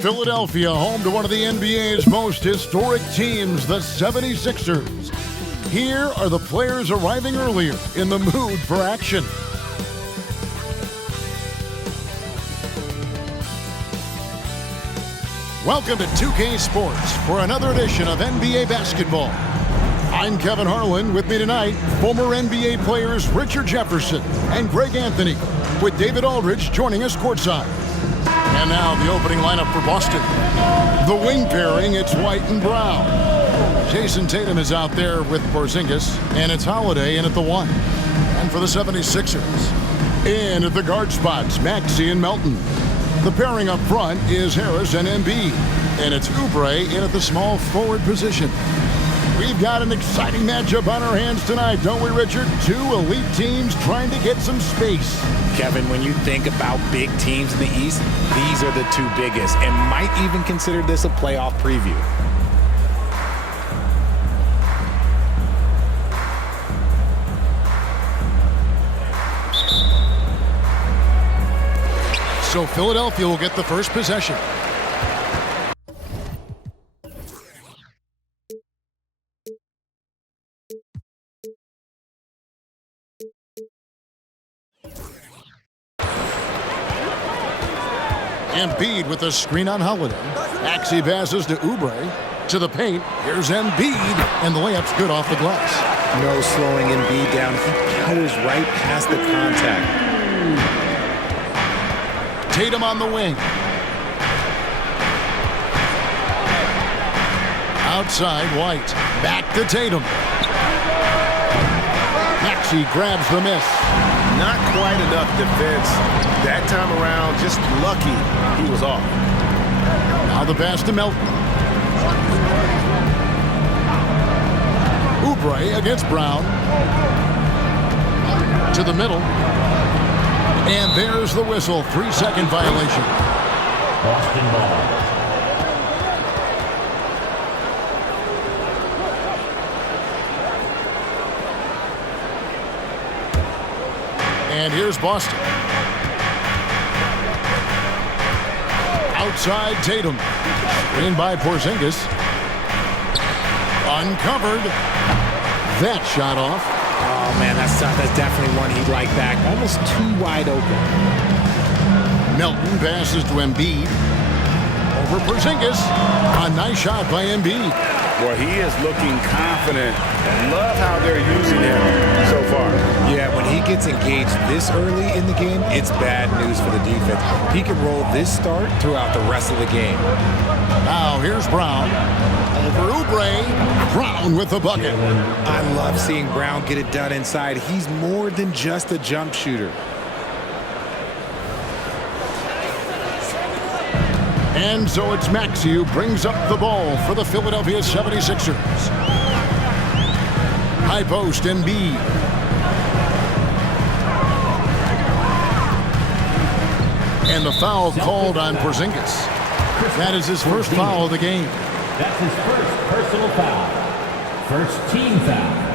Philadelphia, home to one of the NBA's most historic teams, the 76ers. Here are the players arriving earlier in the mood for action. Welcome to 2K Sports for another edition of NBA basketball. I'm Kevin Harlan. With me tonight, former NBA players Richard Jefferson and Greg Anthony, with David Aldridge joining us courtside. And now the opening lineup for Boston. The wing pairing, it's White and Brown. Jason Tatum is out there with Porzingis, and it's Holiday in at the 1. And for the 76ers, in at the guard spots, Maxey and Melton. The pairing up front is Harris and Embiid, and it's Oubre in at the small forward position. We've got an exciting matchup on our hands tonight, don't we, Richard? Two elite teams trying to get some space. Kevin, when you think about big teams in the East, these are the two biggest, and might even consider this a playoff preview. So Philadelphia will get the first possession. Embiid with a screen on Holiday. Maxey passes to Oubre. To the paint. Here's Embiid, and the layup's good off the glass. No slowing Embiid down. He powers right past the contact. Tatum on the wing. Outside, White. Back to Tatum. Maxey grabs the miss. Not quite enough defense. That time around, just lucky he was off. Now the pass to Melton. Oubre against Brown. To the middle. And there's the whistle. 3-second violation. Boston ball. And here's Boston. Outside Tatum. Screened by Porzingis. Uncovered. That shot off. Oh, man, that's definitely one he'd like back. Almost too wide open. Melton passes to Embiid. Over Porzingis. A nice shot by Embiid. Well, he is looking confident. Love how they're using him so far. Yeah, when he gets engaged this early in the game, it's bad news for the defense. He can roll this start throughout the rest of the game. Now here's Brown. Over Oubre. Brown with the bucket. I love seeing Brown get it done inside. He's more than just a jump shooter. And so it's Maxey who brings up the ball for the Philadelphia 76ers. High post, Embiid. And the foul called on Porzingis. That is his first foul of the game. That's his first personal foul. First team foul.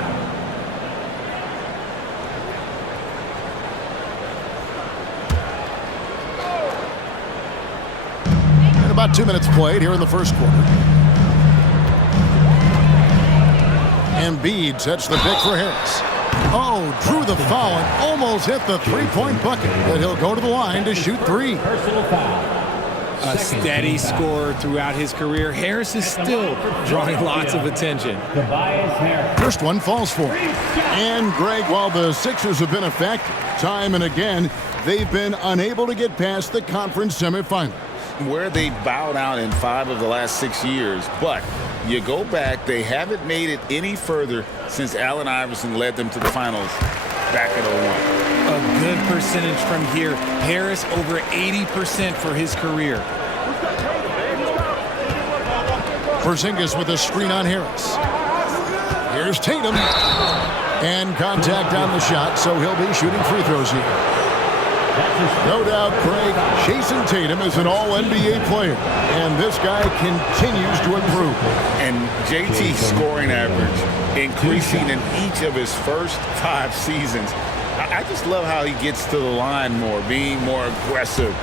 About 2 minutes played here in the first quarter. Embiid sets the pick for Harris. Oh, drew the foul and almost hit the three-point bucket, but he'll go to the line to shoot three. Personal foul. A steady scorer throughout his career. Harris is still drawing lots of attention. First one falls for him. And Greg, while the Sixers have been effective time and again, they've been unable to get past the conference semifinals. Where they bowed out in 5 of the last 6 years, but you go back, they haven't made it any further since Allen Iverson led them to the finals back in 01. A good percentage from here. Harris over 80% for his career. Porzingis with a screen on Harris. Here's Tatum. And contact on the shot, so he'll be shooting free throws here. No doubt, Craig, Jason Tatum is an all-NBA player, and this guy continues to improve. And JT's scoring average increasing in each of his first 5 seasons. I just love how he gets to the line more, being more aggressive,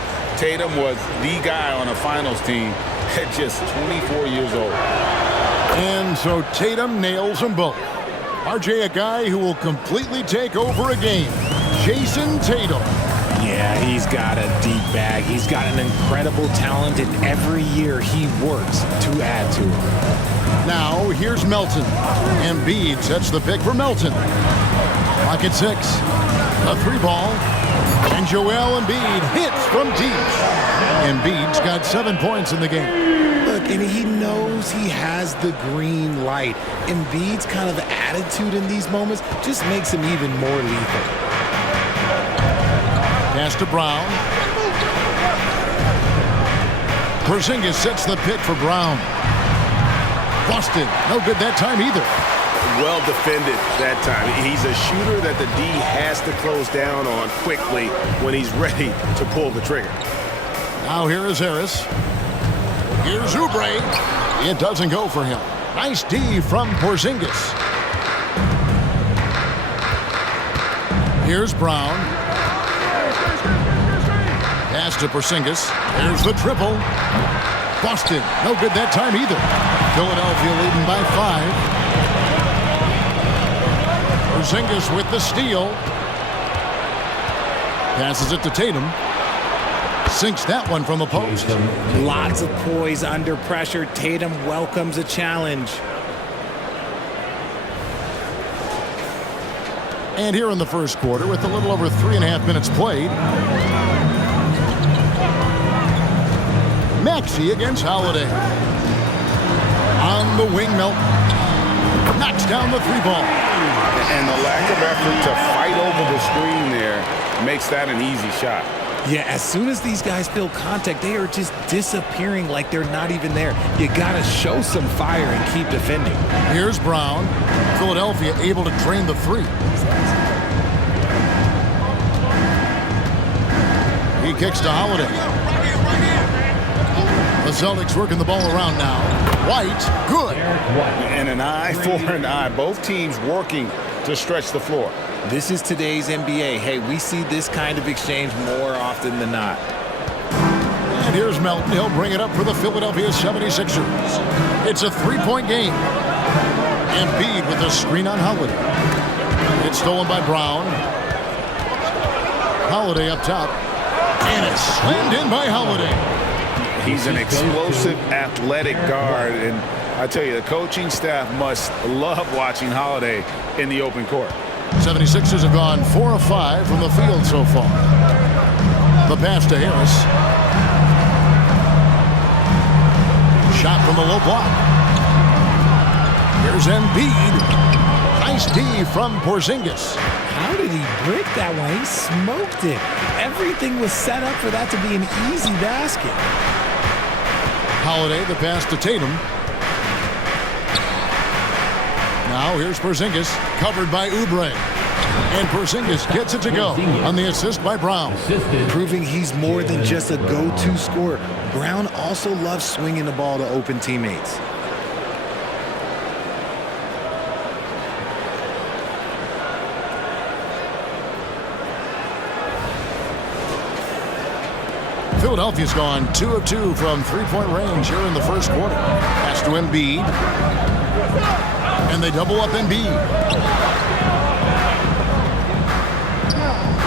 Tatum was the guy on a finals team at just 24 years old. And so Tatum nails them both. RJ, a guy who will completely take over a game. Jason Tatum. Yeah, he's got a deep bag. He's got an incredible talent, and every year he works to add to it. Now, here's Melton. Embiid sets the pick for Melton. Clock at 6. A 3-ball. And Joel Embiid hits from deep. Embiid's got 7 points in the game. Look, and he knows he has the green light. Embiid's kind of attitude in these moments just makes him even more lethal. Pass to Brown. Porzingis sets the pick for Brown. Busted. No good that time either. Well defended that time. He's a shooter that the D has to close down on quickly when he's ready to pull the trigger. Now here is Harris. Here's Oubre. It doesn't go for him. Nice D from Porzingis. Here's Brown. Pass to Porzingis. Here's the triple. Busted. No good that time either. Philadelphia leading by 5. Porzingis with the steal. Passes it to Tatum. Sinks that one from the post. Lots of poise under pressure. Tatum welcomes a challenge. And here in the first quarter, with a little over 3.5 minutes played, Maxey against Holiday. On the wing, Melton knocks down the 3-ball. And the lack of effort to fight over the screen there makes that an easy shot. Yeah, as soon as these guys feel contact, they are just disappearing like they're not even there. You got to show some fire and keep defending. Here's Brown. Philadelphia able to drain the 3. He kicks to Holiday. The Celtics working the ball around now. White, good. And an eye for an eye. Both teams working to stretch the floor. This is today's NBA. Hey, we see this kind of exchange more often than not. And here's Melton. He'll bring it up for the Philadelphia 76ers. It's a 3-point game. Embiid with a screen on Holiday. It's stolen by Brown. Holiday up top. And it's slammed in by Holiday. He's an explosive, athletic guard. And I tell you, the coaching staff must love watching Holiday in the open court. 76ers have gone 4 of 5 from the field so far. The pass to Harris. Shot from the low block. Here's Embiid. Nice D from Porzingis. How did he break that one? He smoked it. Everything was set up for that to be an easy basket. Holiday, the pass to Tatum. Now here's Porzingis, covered by Oubre. And Porzingis gets it to go on the assist by Brown. Proving he's more than just a go-to scorer. Brown also loves swinging the ball to open teammates. Philadelphia's gone 2 of 2 from 3-point range here in the first quarter. Pass to Embiid. And they double up Embiid.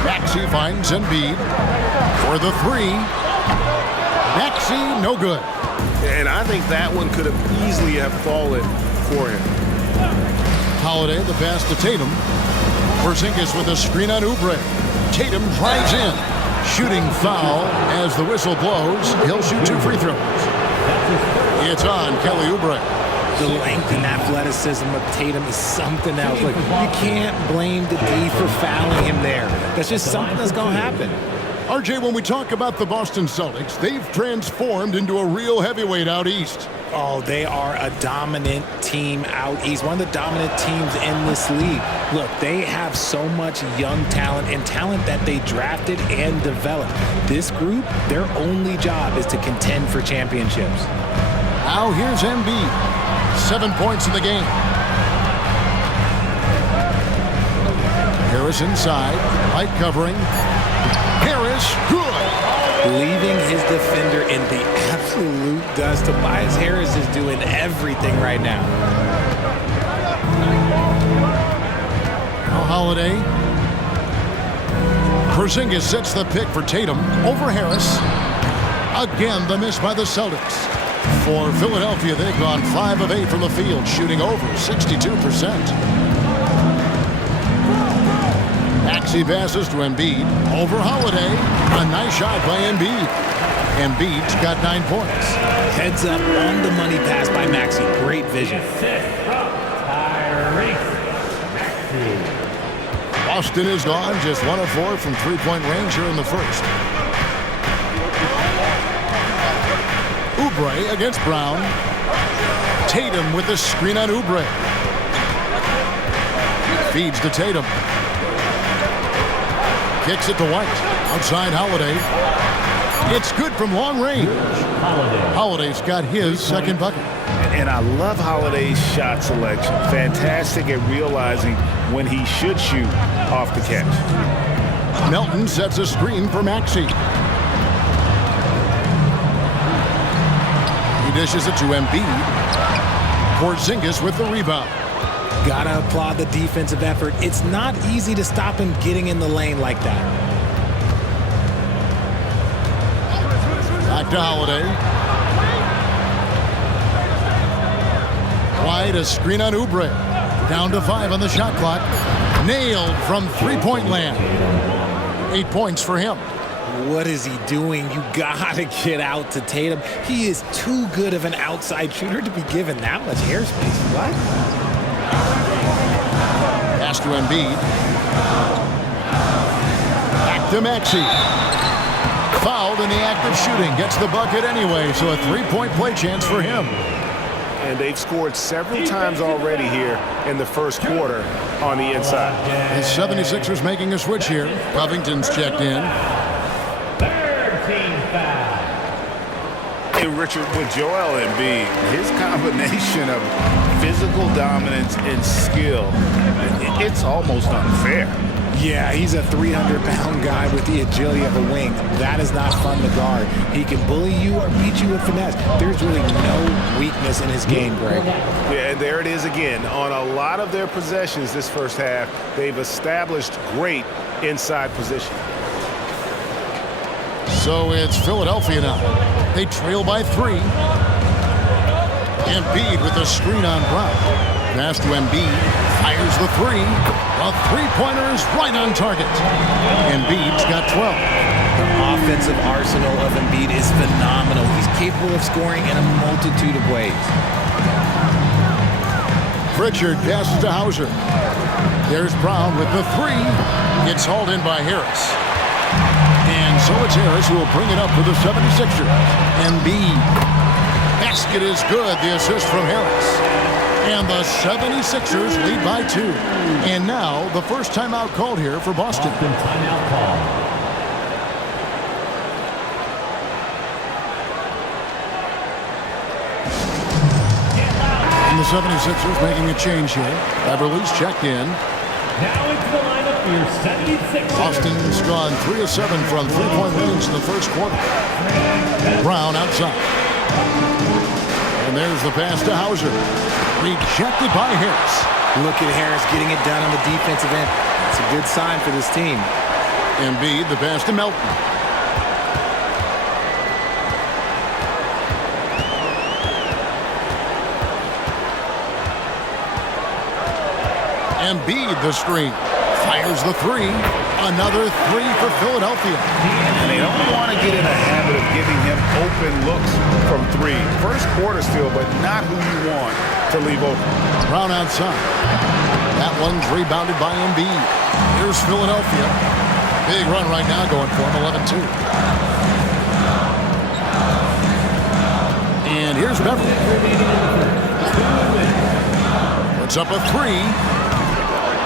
Maxey finds Embiid for the 3. Maxey, no good. And I think that one could have easily have fallen for him. Holiday, the pass to Tatum. Porzingis with a screen on Oubre. Tatum drives in. Shooting foul as the whistle blows. He'll shoot 2 free throws. It's on Kelly Oubre. The length and athleticism of Tatum is something else. Like, you can't blame the D for fouling him there. That's just something that's going to happen. RJ, when we talk about the Boston Celtics, they've transformed into a real heavyweight out east. Oh, they are a dominant team out east. One of the dominant teams in this league. Look, they have so much young talent and talent that they drafted and developed. This group, their only job is to contend for championships. Now here's Embiid. 7 points in the game. Harris inside. Light covering. Harris, good. leaving his defender in the absolute dust. Tobias Harris is doing everything right now. Holiday. Porzingis sets the pick for Tatum over Harris. Again, the miss by the Celtics. For Philadelphia, they've gone 5 of 8 from the field, shooting over 62%. Maxey passes to Embiid over Holiday. A nice shot by Embiid. Embiid's got 9 points. Heads up on the money pass by Maxey. Great vision. Boston is gone, just 1 of 4 from three-point range here in the first. Oubre against Brown. Tatum with the screen on Oubre. Feeds to Tatum. Kicks it to White. Outside Holiday. It's good from long range. Holiday's got his second bucket. And I love Holiday's shot selection. Fantastic at realizing when he should shoot off the catch. Melton sets a screen for Maxey. He dishes it to Embiid. Porzingis with the rebound. Gotta applaud the defensive effort. It's not easy to stop him getting in the lane like that. Back to Holiday. White, a screen on Oubre. Down to 5 on the shot clock. Nailed from three-point land. 8 points for him. What is he doing? You gotta get out to Tatum. He is too good of an outside shooter to be given that much airspace. What? Pass to Embiid. Back to Maxey. Fouled in the act of shooting. Gets the bucket anyway, so a three-point play chance for him. And they've scored several times already here in the first quarter on the inside. The 76ers making a switch here. Covington's checked in. Hey, Richard, with Joel Embiid, his combination of physical dominance and skill, it's almost unfair. Yeah, he's a 300-pound guy with the agility of a wing. That is not fun to guard. He can bully you or beat you with finesse. There's really no weakness in his game, Greg. Yeah, and there it is again. On a lot of their possessions this first half, they've established great inside position. So it's Philadelphia now. They trail by 3. Embiid with a screen on Brown. Pass to Embiid. Fires the 3. A three-pointer is right on target. Embiid's got 12. The offensive arsenal of Embiid is phenomenal. He's capable of scoring in a multitude of ways. Pritchard passes to Hauser. There's Brown with the 3. It's hauled in by Harris. And so it's Harris who will bring it up for the 76ers. Embiid. Basket is good. The assist from Harris. And the 76ers lead by 2. And now the first timeout called here for Boston. Timeout call. And the 76ers making a change here. Beverly's checked in. Now into the lineup for your 76ers. Boston's gone 3 of 7 from three-point range in the first quarter. Brown outside. And there's the pass to Hauser. Rejected by Harris. Look at Harris getting it done on the defensive end. It's a good sign for this team. Embiid, the pass to Melton. Embiid, the screen. Fires the 3. Another 3 for Philadelphia. And they don't want to get in a habit of giving him open looks from 3. First quarter still, but not who you want to leave open. Brown outside. That one's rebounded by Embiid. Here's Philadelphia. Big run right now going for him, 11-2. And here's Beverly. Puts up a 3.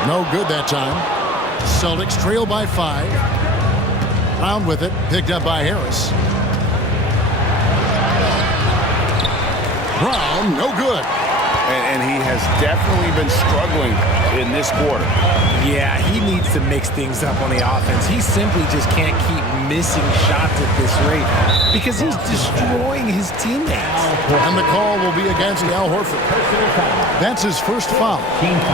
No good that time. Celtics trail by 5. Brown with it, picked up by Harris. Brown, no good. and he has definitely been struggling in this quarter. Yeah, he needs to mix things up on the offense. He simply just can't keep missing shots at this rate because he's destroying his teammates. And the call will be against Al Horford. That's his first foul.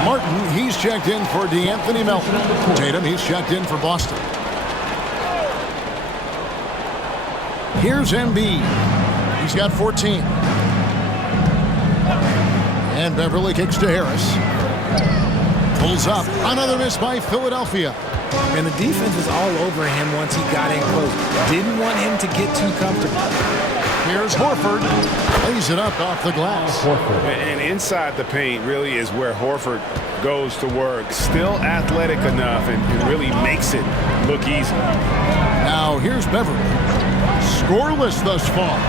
Martin, he's checked in for D'Anthony Melton. Tatum, he's checked in for Boston. Here's Embiid. He's got 14. And Beverly kicks to Harris. Pulls up. Another miss by Philadelphia. And the defense was all over him once he got in close. Didn't want him to get too comfortable. Here's Horford. Lays it up off the glass. And inside the paint really is where Horford goes to work. Still athletic enough and really makes it look easy. Now here's Beverly. Scoreless thus far.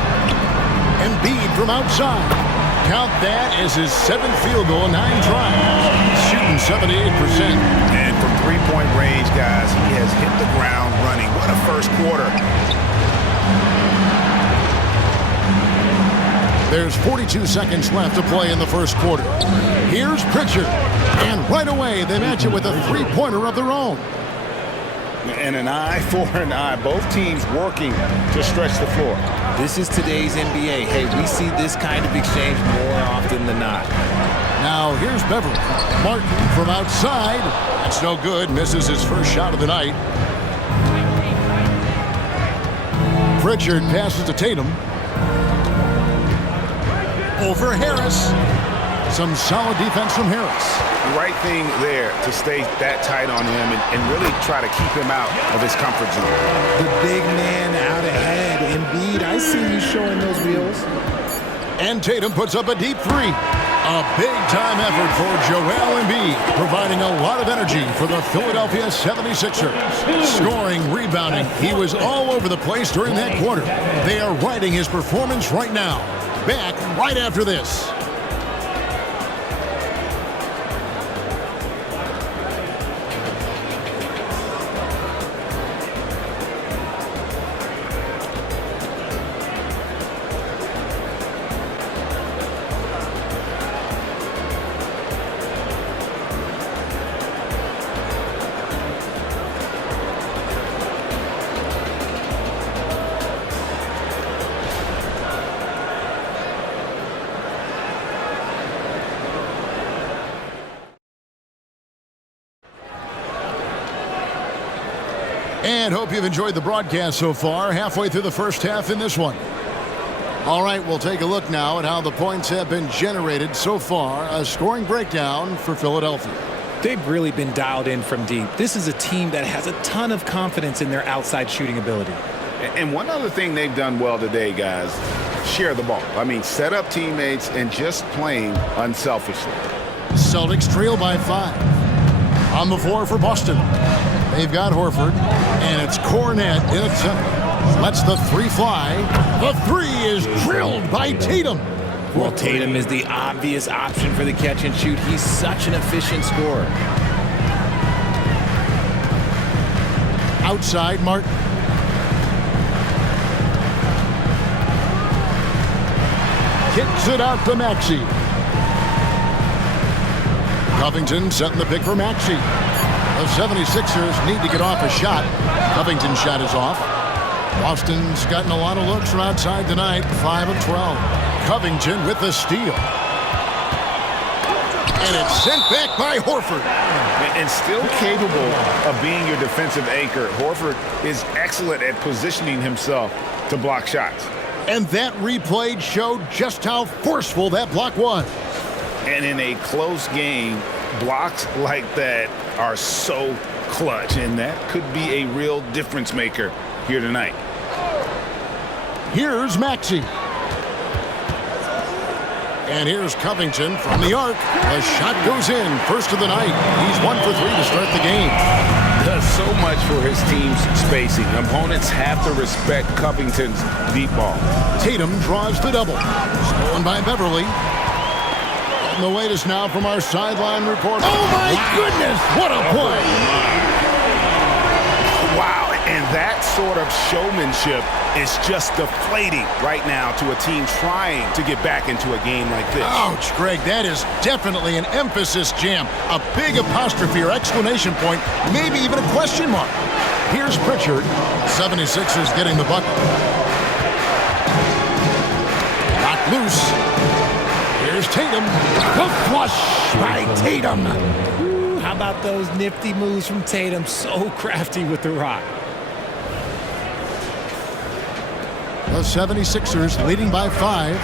Embiid from outside. Count that as his 7th field goal, 9 tries. Shooting 78%. And from three-point range, guys, he has hit the ground running. What a first quarter. There's 42 seconds left to play in the first quarter. Here's Pritchard. And right away, they match it with a three-pointer of their own. And an eye for an eye. Both teams working to stretch the floor. This is today's NBA. Hey, we see this kind of exchange more often than not. Now here's Beverly. Martin from outside. That's no good. Misses his first shot of the night. Pritchard passes to Tatum. Over Harris. Some solid defense from Harris. Right thing there to stay that tight on him and really try to keep him out of his comfort zone. The big man out ahead. Embiid, I see you showing those wheels. And Tatum puts up a deep three. A big-time effort for Joel Embiid, providing a lot of energy for the Philadelphia 76ers. Scoring, rebounding, he was all over the place during that quarter. They are riding his performance right now. Back right after this. And hope you've enjoyed the broadcast so far. Halfway through the first half in this one. All right, we'll take a look now at how the points have been generated so far. A scoring breakdown for Philadelphia. They've really been dialed in from deep. This is a team that has a ton of confidence in their outside shooting ability. And one other thing they've done well today, guys, share the ball. I mean, set up teammates and just playing unselfishly. Celtics trail by 5. On the floor for Boston. They've got Horford, and it's Cornet in at center. Lets the three fly. The three is drilled by Tatum. Well, Tatum is the obvious option for the catch and shoot. He's such an efficient scorer. Outside, Martin. Kicks it out to Maxey. Covington setting the pick for Maxey. The 76ers need to get off a shot. Covington's shot is off. Boston's gotten a lot of looks from outside tonight. 5 of 12. Covington with the steal. And it's sent back by Horford. And still capable of being your defensive anchor. Horford is excellent at positioning himself to block shots. And that replay showed just how forceful that block was. And in a close game, blocks like that are so clutch, and that could be a real difference maker here tonight. Here's Maxey. And here's Covington from the arc. The shot goes in. First of the night. He's 1 for 3 to start the game. Does so much for his team's spacing. Opponents have to respect Covington's deep ball. Tatum draws the double. Stolen by Beverly. And the latest now from our sideline reporter. Oh, my goodness. What a play. Wow, and That sort of showmanship is just deflating right now to a team trying to get back into a game like this. Ouch, Greg, that is definitely an emphasis jam. A big apostrophe or exclamation point, maybe even a question mark. Here's Pritchard. 76ers getting the bucket. Knocked loose. Here's Tatum. The flush by Tatum. Ooh, how about those nifty moves from Tatum? So crafty with the rock. The 76ers leading by 5.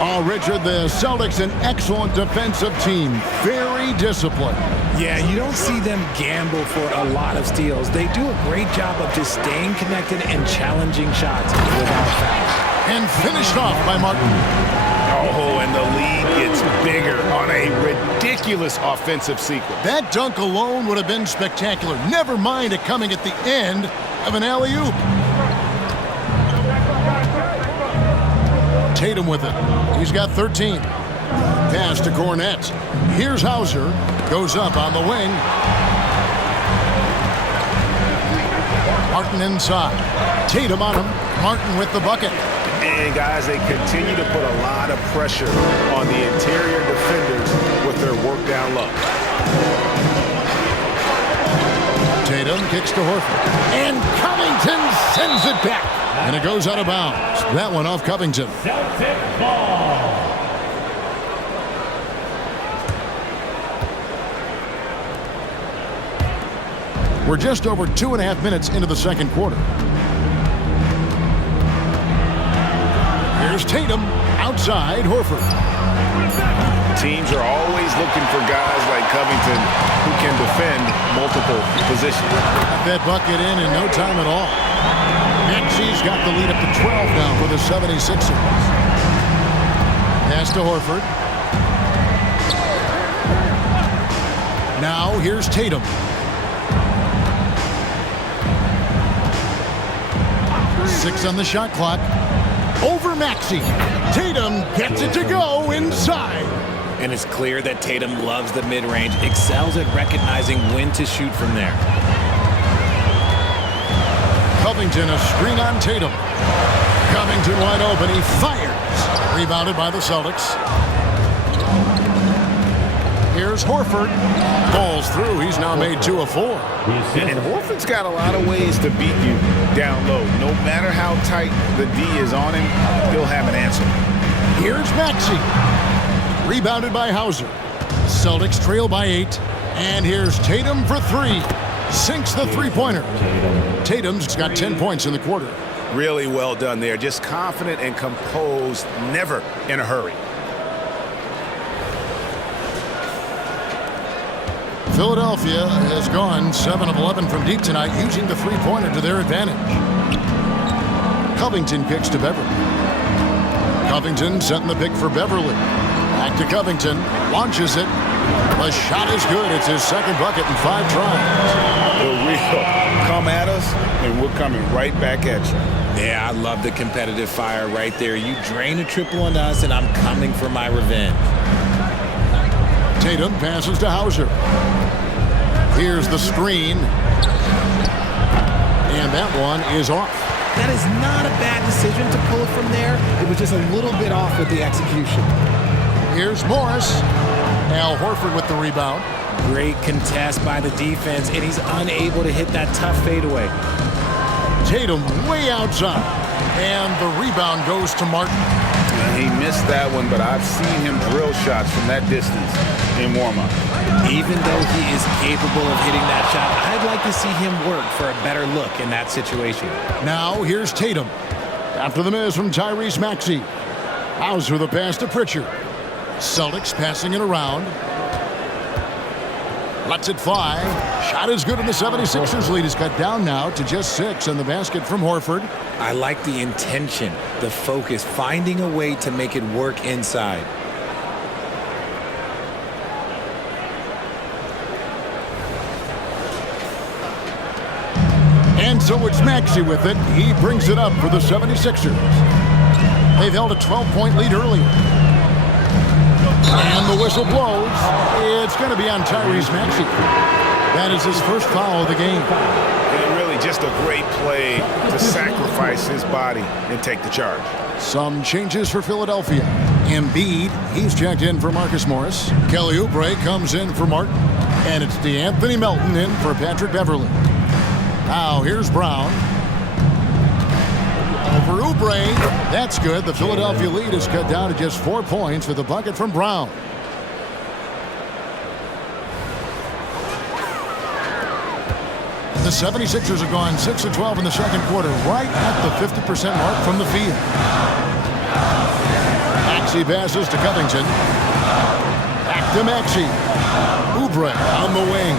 Oh, Richard, the Celtics, an excellent defensive team. Very disciplined. Yeah, you don't see them gamble for a lot of steals. They do a great job of just staying connected and challenging shots without foul. And finished off by Martin. Oh, and the lead gets bigger on a ridiculous offensive sequence. That dunk alone would have been spectacular. Never mind it coming at the end of an alley-oop. Tatum with it. He's got 13. Pass to Cornette. Here's Hauser. Goes up on the wing. Martin inside. Tatum on him. Martin with the bucket. And guys, they continue to put a lot of pressure on the interior defenders with their work down low. Tatum kicks to Horford. And Covington sends it back. And it goes out of bounds. That one off Covington. Celtic ball. We're just over 2.5 minutes into the second quarter. Here's Tatum. Outside, Horford. Teams are always looking for guys like Covington who can defend multiple positions. Got that bucket in no time at all. Maxi's got the lead up to 12 now for the 76ers. Pass to Horford. Now here's Tatum. Six on the shot clock. Over Maxey. Tatum gets it to go inside. And it's clear that Tatum loves the mid-range, excels at recognizing when to shoot from there. Covington, a screen on Tatum. Covington wide open. He fires. Rebounded by the Celtics. Here's Horford. Falls through. He's now made 2 of 4. And Horford's got a lot of ways to beat you down low. No matter how tight the D is on him, he'll have an answer. Here's Maxey. Rebounded by Hauser. Celtics trail by 8. And here's Tatum for 3. Sinks the three-pointer. Tatum's got 10 points in the quarter. Really well done there. Just confident and composed, never in a hurry. Philadelphia has gone 7 of 11 from deep tonight, using the three-pointer to their advantage. Covington kicks to Beverly. Covington setting the pick for Beverly. Back to Covington. Launches it. The shot is good. It's his second bucket in 5 tries. The real come at us, and we're coming right back at you. Yeah, I love the competitive fire right there. You drain a triple on us, and I'm coming for my revenge. Tatum passes to Hauser. Here's the screen. And that one is off. That is not a bad decision to pull it from there. It was just a little bit off with the execution. Here's Morris. Al Horford with the rebound. Great contest by the defense, and he's unable to hit that tough fadeaway. Tatum way outside. And the rebound goes to Martin. He missed that one, but I've seen him drill shots from that distance in warm-up. Even though he is capable of hitting that shot, I'd like to see him work for a better look in that situation. Now here's Tatum. After the miss from Tyrese Maxey. Hauser the pass to Pritchard. Celtics passing it around. Lets it fly. Shot is good, and the 76ers lead is cut down now to just 6 on the basket from Horford. I like the intention, the focus, finding a way to make it work inside. And so it's Maxey with it. He brings it up for the 76ers. They've held a 12-point lead earlier. And the whistle blows. It's going to be on Tyrese Maxey. That is his first foul of the game. And it really mean, just a great play to sacrifice his body and take the charge. Some changes for Philadelphia. Embiid, he's checked in for Marcus Morris. Kelly Oubre comes in for Martin. And it's DeAnthony Melton in for Patrick Beverley. Now here's Brown. Over Oubre. That's good. The Philadelphia lead is cut down to just 4 points with a bucket from Brown. The 76ers have gone 6 of 12 in the second quarter, right at the 50% mark from the field. Maxey passes to Covington. Back to Maxey. Oubre on the wing.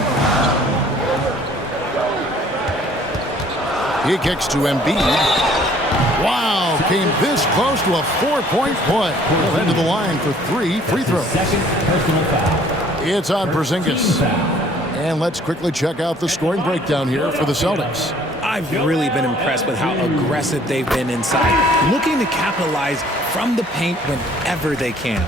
He kicks to Embiid. Wow, came this close to a 4-point play. He'll head to the line for 3 free throws. Second personal foul. It's on Porzingis. And let's quickly check out the scoring breakdown here for the Celtics. I've really been impressed with how aggressive they've been inside, looking to capitalize from the paint whenever they can.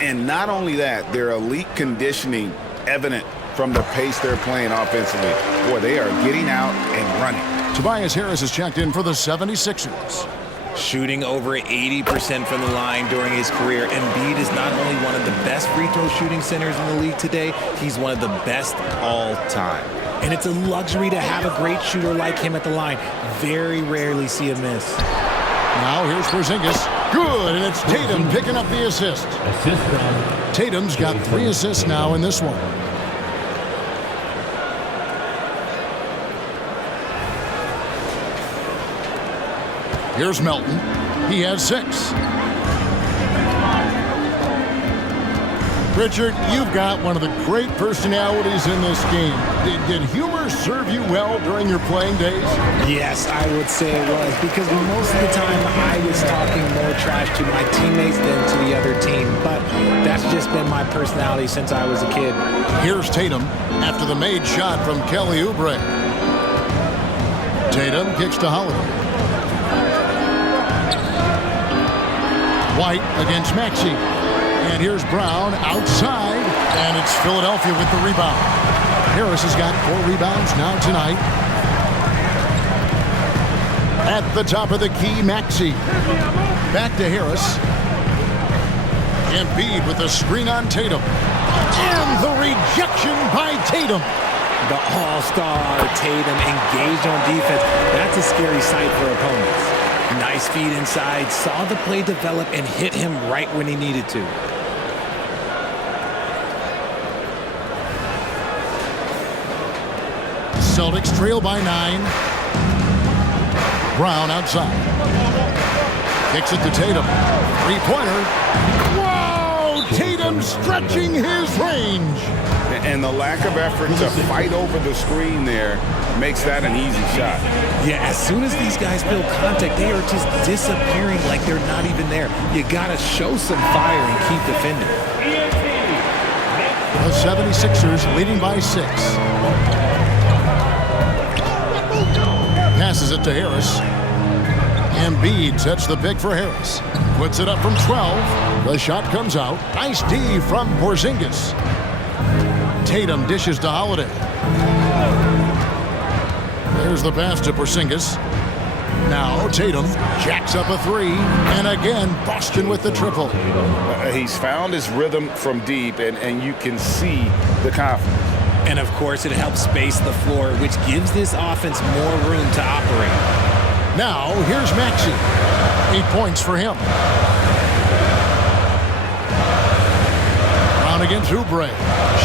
And not only that, their elite conditioning evident from the pace they're playing offensively. Boy, they are getting out and running. Tobias Harris is checked in for the 76ers. Shooting over 80% from the line during his career, Embiid is not only one of the best free throw shooting centers in the league today, he's one of the best all time. And it's a luxury to have a great shooter like him at the line. Very rarely see a miss. Now here's Porzingis. Good, and it's Tatum picking up the assist. Assist from Tatum's got 3 assists now in this one. Here's Melton. He has 6. Richard, you've got one of the great personalities in this game. Did humor serve you well during your playing days? Yes, I would say it was, because most of the time I was talking more trash to my teammates than to the other team. But that's just been my personality since I was a kid. Here's Tatum after the made shot from Kelly Oubre. Tatum kicks to Holiday. White against Maxey. And here's Brown outside. And it's Philadelphia with the rebound. Harris has got 4 rebounds now tonight. At the top of the key, Maxey. Back to Harris. Embiid with the screen on Tatum. And the rejection by Tatum. The all-star Tatum engaged on defense. That's a scary sight for opponents. Nice feed inside, saw the play develop and hit him right when he needed to. Celtics trail by 9. Brown outside. Kicks it to Tatum. 3-pointer. Whoa! Tatum stretching his range. And the lack of effort to fight over the screen there makes that an easy shot. Yeah, as soon as these guys feel contact, they are just disappearing like they're not even there. You gotta show some fire and keep defending. The 76ers leading by 6. Passes it to Harris. Embiid sets the pick for Harris. Puts it up from 12. The shot comes out. Nice D from Porzingis. Tatum dishes to Holiday. There's the pass to Porzingis. Now Tatum jacks up a 3. And again, Boston with the triple. He's found his rhythm from deep, and you can see the confidence. And of course, it helps space the floor, which gives this offense more room to operate. Now, here's Maxey. 8 points for him. Brown against Oubre.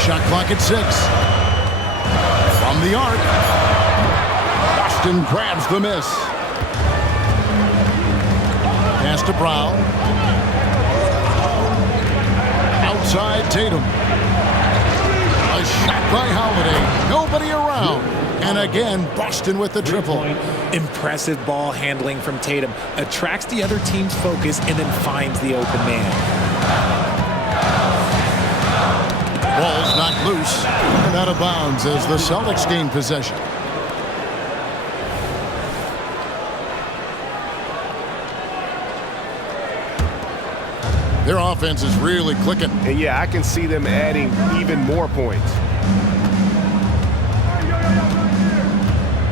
Shot clock at 6. From the arc. Boston grabs the miss. Pass to Brown. Outside Tatum. A shot by Holiday. Nobody around. And again, Boston with the triple. Impressive ball handling from Tatum. Attracts the other team's focus and then finds the open man. Ball's knocked loose and out of bounds as the Celtics gain possession. Their offense is really clicking. And yeah, I can see them adding even more points.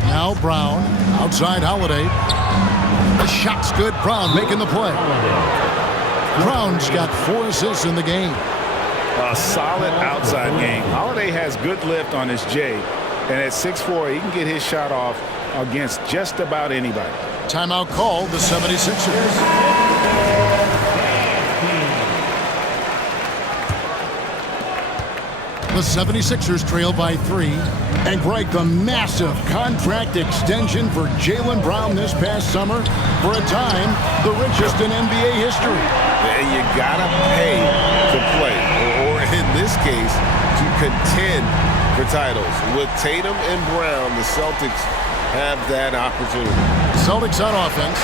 Now Now Brown, outside Holiday. The shot's good. Brown making the play. Brown's got 4 assists in the game. A solid outside game. Holiday has good lift on his J, and at 6'4", he can get his shot off against just about anybody. Timeout called the 76ers. The 76ers trail by 3. And Greg, the massive contract extension for Jaylen Brown this past summer, for a time, the richest in NBA history. And you gotta pay to play, or in this case, to contend for titles. With Tatum and Brown, the Celtics have that opportunity. Celtics on offense.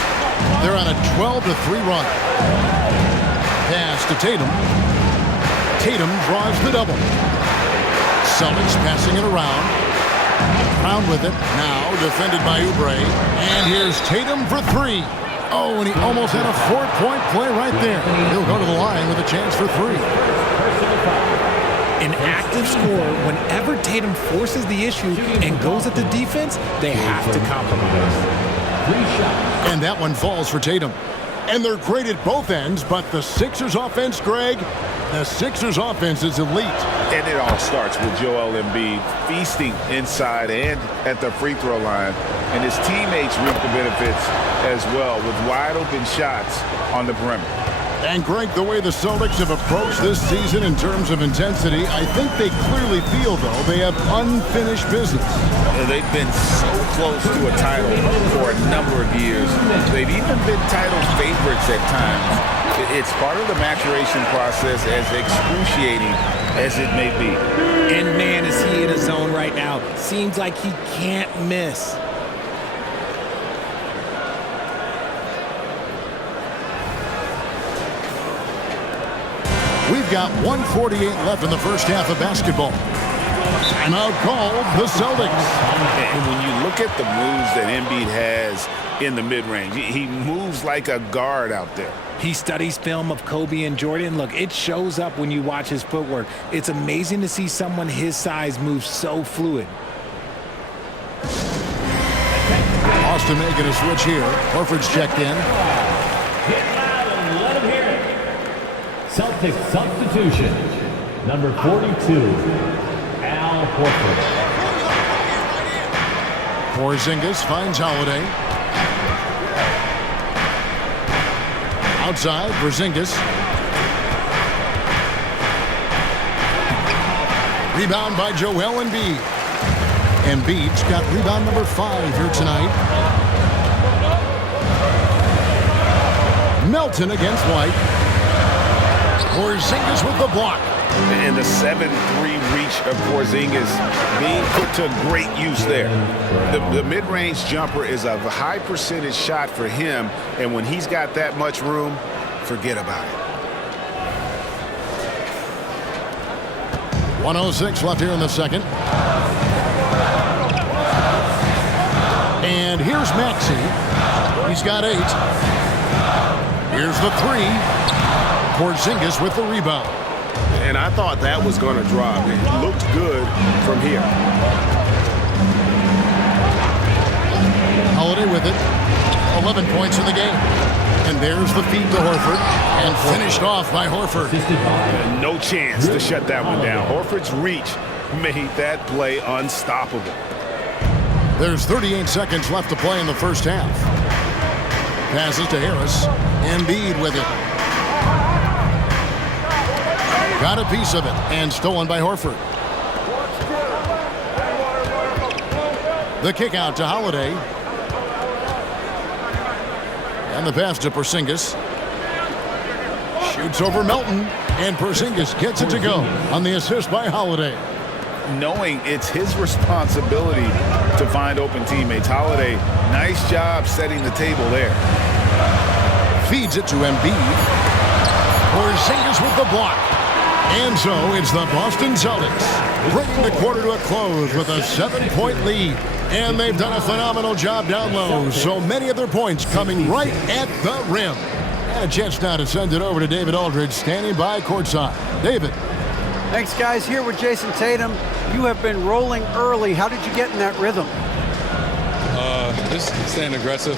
They're on a 12-3 run. Pass to Tatum. Tatum draws the double. Celtics passing it around. Brown with it. Now defended by Oubre. And here's Tatum for 3. Oh, and he almost had a 4-point play right there. He'll go to the line with a chance for 3. An active scorer, whenever Tatum forces the issue and goes at the defense, they have to compromise. And that one falls for Tatum. And they're great at both ends, but the Sixers offense, Greg, the Sixers offense is elite. And it all starts with Joel Embiid feasting inside and at the free throw line. And his teammates reap the benefits as well with wide open shots on the perimeter. And Greg, the way the Celtics have approached this season in terms of intensity, I think they clearly feel, though, they have unfinished business. They've been so close to a title for a number of years. They've even been title favorites at times. It's part of the maturation process, as excruciating as it may be. And man, is he in a zone right now. Seems like he can't miss. We've got 1:48 left in the first half of basketball. Timeout called the Celtics. And when you look at the moves that Embiid has in the mid-range, he moves like a guard out there. He studies film of Kobe and Jordan. Look, it shows up when you watch his footwork. It's amazing to see someone his size move so fluid. Austin making a switch here. Horford's checked in. Celtics substitution. Number 42, Al Horford. Porzingis finds Holiday. Outside, Porzingis. Rebound by Joel Embiid. Embiid's got rebound number 5 here tonight. Melton against White. Porzingis with the block. And the 7-3 reach of Porzingis being put to great use there. The mid-range jumper is a high percentage shot for him, and when he's got that much room, forget about it. 1:06 left here in the second. And here's Maxey. He's got 8. Here's the 3. Porzingis with the rebound. And I thought that was going to drop. It looked good from here. Holiday with it. 11 points in the game. And there's the feed to Horford. And finished off by Horford. No chance to shut that one down. Horford's reach made that play unstoppable. There's 38 seconds left to play in the first half. Passes to Harris. Embiid with it. Got a piece of it, and stolen by Horford. The kick out to Holiday. And the pass to Porzingis. Shoots over Melton, and Porzingis gets it to go on the assist by Holiday. Knowing it's his responsibility to find open teammates. Holiday, nice job setting the table there. Feeds it to Embiid. Porzingis with the block. And so it's the Boston Celtics bringing the quarter to a close with a 7-point lead. And they've done a phenomenal job down low. So many of their points coming right at the rim. And a chance now to send it over to David Aldridge, standing by courtside. David. Thanks, guys. Here with Jason Tatum. You have been rolling early. How did you get in that rhythm? just staying aggressive.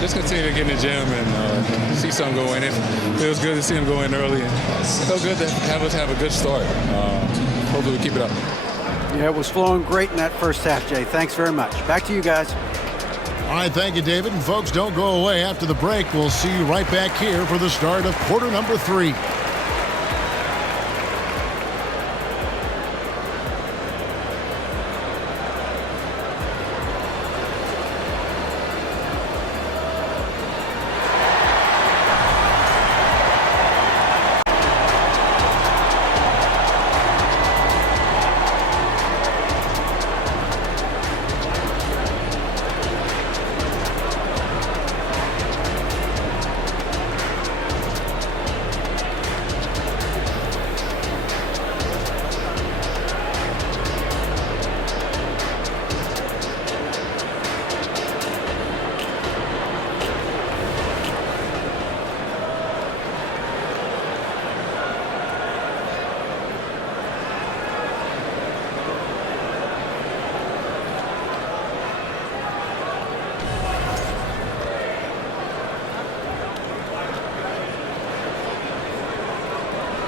Just continue to get in the gym and see something go in. It feels good to see him go in early. And it feels good to have us have a good start. Hopefully we keep it up. Yeah, it was flowing great in that first half, Jay. Thanks very much. Back to you guys. All right, thank you, David. And folks, don't go away. After the break, we'll see you right back here for the start of quarter number 3.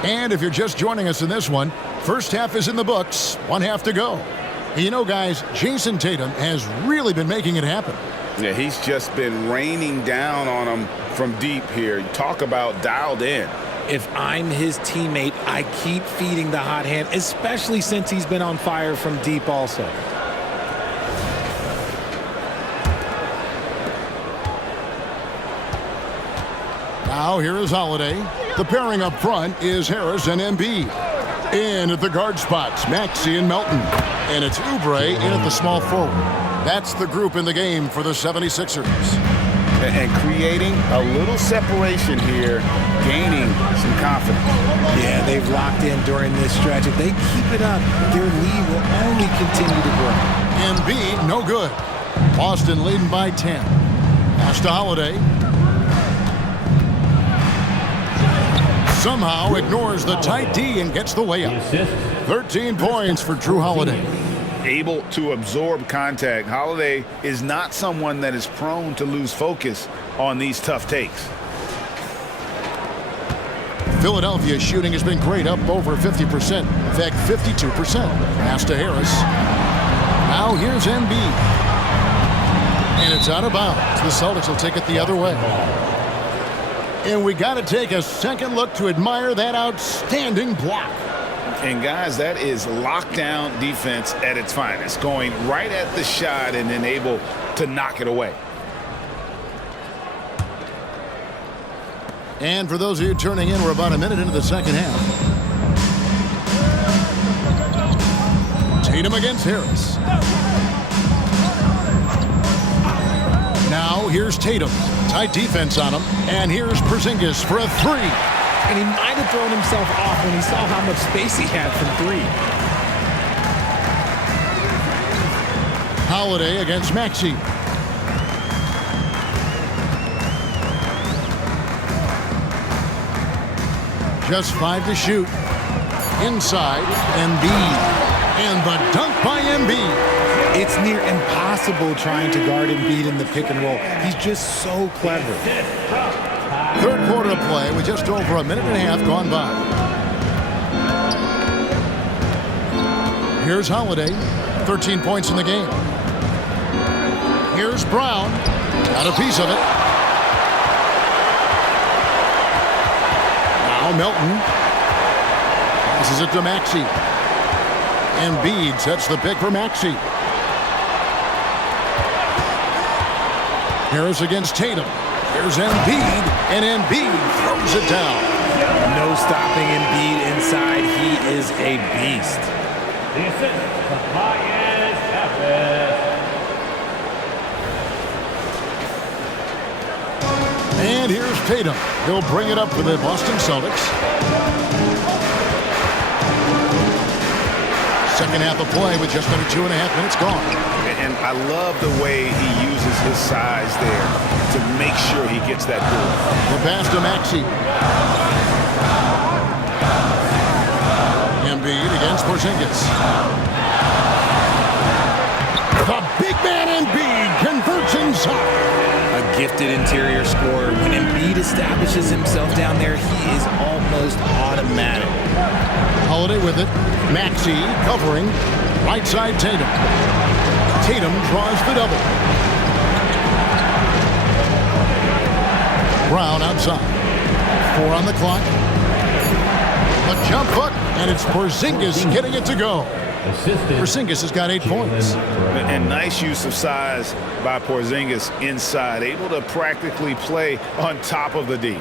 And if you're just joining us in this one, first half is in the books, one half to go. You know, guys, Jason Tatum has really been making it happen. Yeah, he's just been raining down on him from deep here. Talk about dialed in. If I'm his teammate, I keep feeding the hot hand, especially since he's been on fire from deep also. Now here is Holiday. The pairing up front is Harris and Embiid. In at the guard spots, Maxey and Melton. And it's Oubre in at the small forward. That's the group in the game for the 76ers. And creating a little separation here, gaining some confidence. Yeah, they've locked in during this stretch. If they keep it up, their lead will only continue to grow. Embiid, no good. Boston leading by 10. Pass to Holiday. Somehow ignores the tight D and gets the layup. 13 points for Drew Holiday. Able to absorb contact. Holiday is not someone that is prone to lose focus on these tough takes. Philadelphia's shooting has been great, up over 50%. In fact, 52%. Pass to Harris. Now here's Embiid. And it's out of bounds. The Celtics will take it the other way. And we got to take a second look to admire that outstanding block. And guys, that is lockdown defense at its finest, going right at the shot and then able to knock it away. And for those of you turning in, we're about a minute into the second half. Tatum against Harris. Now here's Tatum. Tight defense on him. And here's Porzingis for a 3. And he might have thrown himself off when he saw how much space he had from 3. Holiday against Maxey. Just 5 to shoot. Inside, Embiid. And the dunk by Embiid. It's near impossible trying to guard Embiid in the pick and roll. He's just so clever. Third quarter of play with just over a minute and a half gone by. Here's Holiday, 13 points in the game. Here's Brown, got a piece of it. Now Melton passes it to Maxey. Embiid sets the pick for Maxey. Harris against Tatum. Here's Embiid, and Embiid throws it down. No stopping Embiid inside. He is a beast. This is the highest effort. And here's Tatum. He'll bring it up for the Boston Celtics. Second half of play with just under 2.5 minutes gone. And I love the way he uses his size there to make sure he gets that goal. The pass to Maxey. Embiid against Porzingis. The big man Embiid gifted interior scorer. When Embiid establishes himself down there, he is almost automatic. Holiday with it. Maxey covering. Right side Tatum. Tatum draws the double. Brown outside. 4 on the clock. A jump hook, and it's Porzingis getting it to go. Porzingis has got 8 points. And nice use of size by Porzingis inside, able to practically play on top of the D.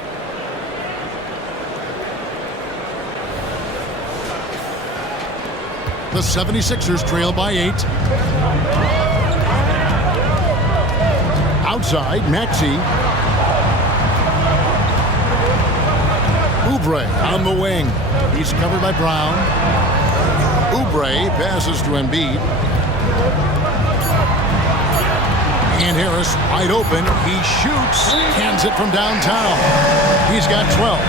The 76ers trail by 8. Outside, Maxey. Oubre on the wing. He's covered by Brown. Oubre passes to Embiid. And Harris wide open. He shoots. Cans it from downtown. He's got 12.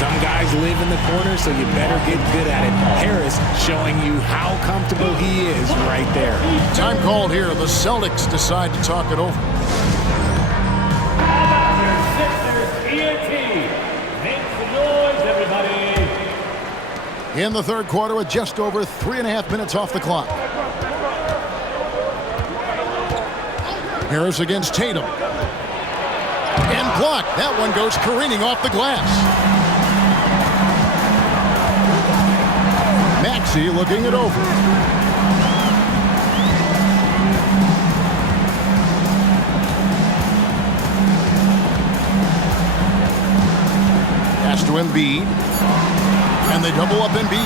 Some guys live in the corner, so you better get good at it. Harris showing you how comfortable he is right there. Time called here. The Celtics decide to talk it over. In the third quarter with just over 3.5 minutes off the clock. Harris against Tatum. And blocked. That one goes careening off the glass. Maxey looking it over. Pass to Embiid. And they double up Embiid.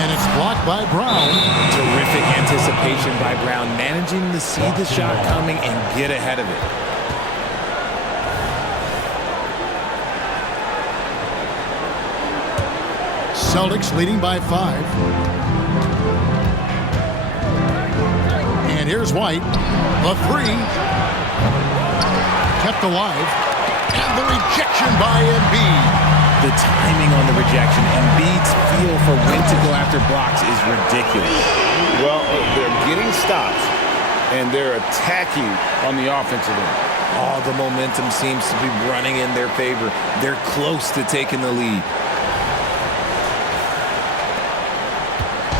And it's blocked by Brown. Terrific anticipation by Brown, managing to see the shot coming and get ahead of it. Celtics leading by 5. And here's White. The 3. Kept alive. And the rejection by Embiid. The timing on the rejection, Embiid's feel for when to go after blocks is ridiculous. Well, they're getting stops, and they're attacking on the offensive end. All the momentum seems to be running in their favor. They're close to taking the lead.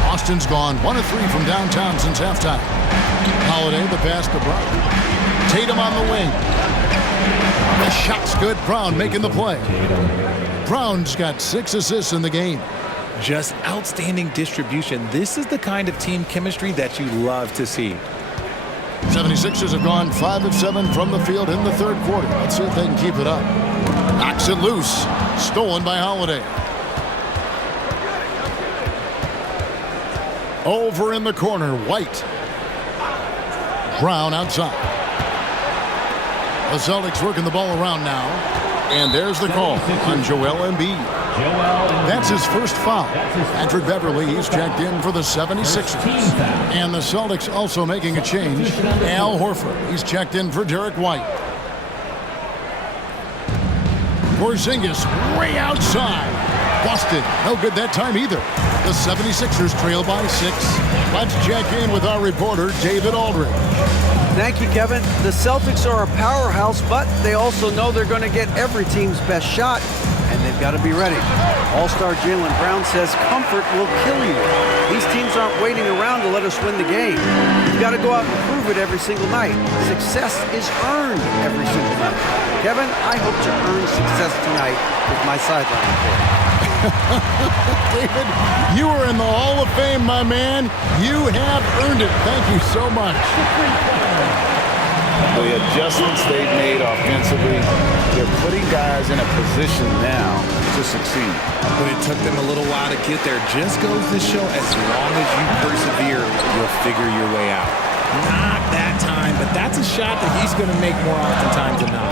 Austin's gone 1 of 3 from downtown since halftime. Holiday, the pass to Brown. Tatum on the wing. The shot's good. Brown making the play. Brown's got 6 assists in the game. Just outstanding distribution. This is the kind of team chemistry that you love to see. 76ers have gone 5 of 7 from the field in the third quarter. Let's see if they can keep it up. Knocks it loose. Stolen by Holiday. Over in the corner, White. Brown outside. The Celtics working the ball around now. And there's the call on Joel Embiid. That's his first foul. Patrick Beverly, he's checked in for the 76ers. And the Celtics also making a change. Al Horford, he's checked in for Derek White. Porzingis way outside. Busted. No good that time either. The 76ers trail by 6. Let's check in with our reporter, David Aldridge. Thank you, Kevin. The Celtics are a powerhouse, but they also know they're going to get every team's best shot, and they've got to be ready. All-star Jaylen Brown says comfort will kill you. These teams aren't waiting around to let us win the game. You've got to go out and prove it every single night. Success is earned every single night. Kevin, I hope to earn success tonight with my sideline report. David, you are in the Hall of Fame, my man. You have earned it. Thank you so much. The adjustments they've made offensively, they're putting guys in a position now to succeed. But it took them a little while to get there. Just goes to show as long as you persevere, you'll figure your way out. Not that time, but that's a shot that he's going to make more oftentimes than not.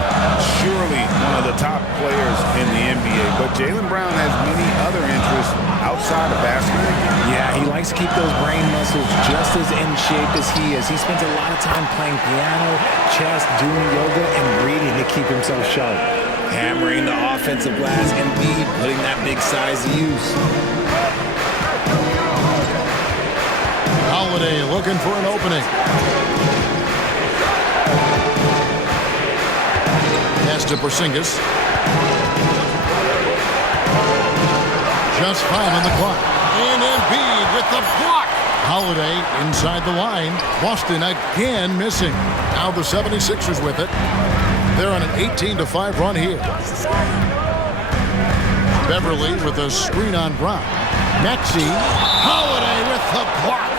Surely one of the top players in the NBA, but Jaylen Brown has many other interests outside of basketball. Yeah, he likes to keep those brain muscles just as in shape as he is. He spends a lot of time playing piano, chess, doing yoga, and reading to keep himself sharp. Hammering the offensive glass, Embiid putting that big size to use. Holiday looking for an opening. Pass to Porzingis. Just 5 on the clock. And Embiid with the block. Holiday inside the line. Boston again missing. Now the 76ers with it. They're on an 18-5 run here. Beverly with a screen on Brown. Maxey. Holiday with the block.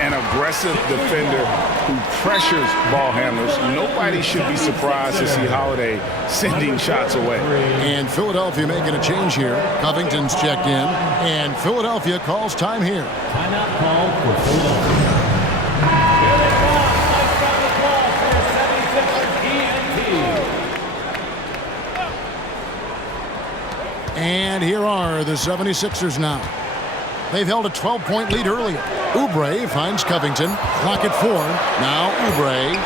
An aggressive defender who pressures ball handlers. Nobody should be surprised to see Holiday sending shots away. And Philadelphia making a change here. Covington's checked in. And Philadelphia calls time here. Timeout call for Philadelphia. Here they come. Nice round of applause for 76ers ENT. And here are the 76ers now. They've held a 12-point lead earlier. Oubre finds Covington. Clock at 4. Now Oubre.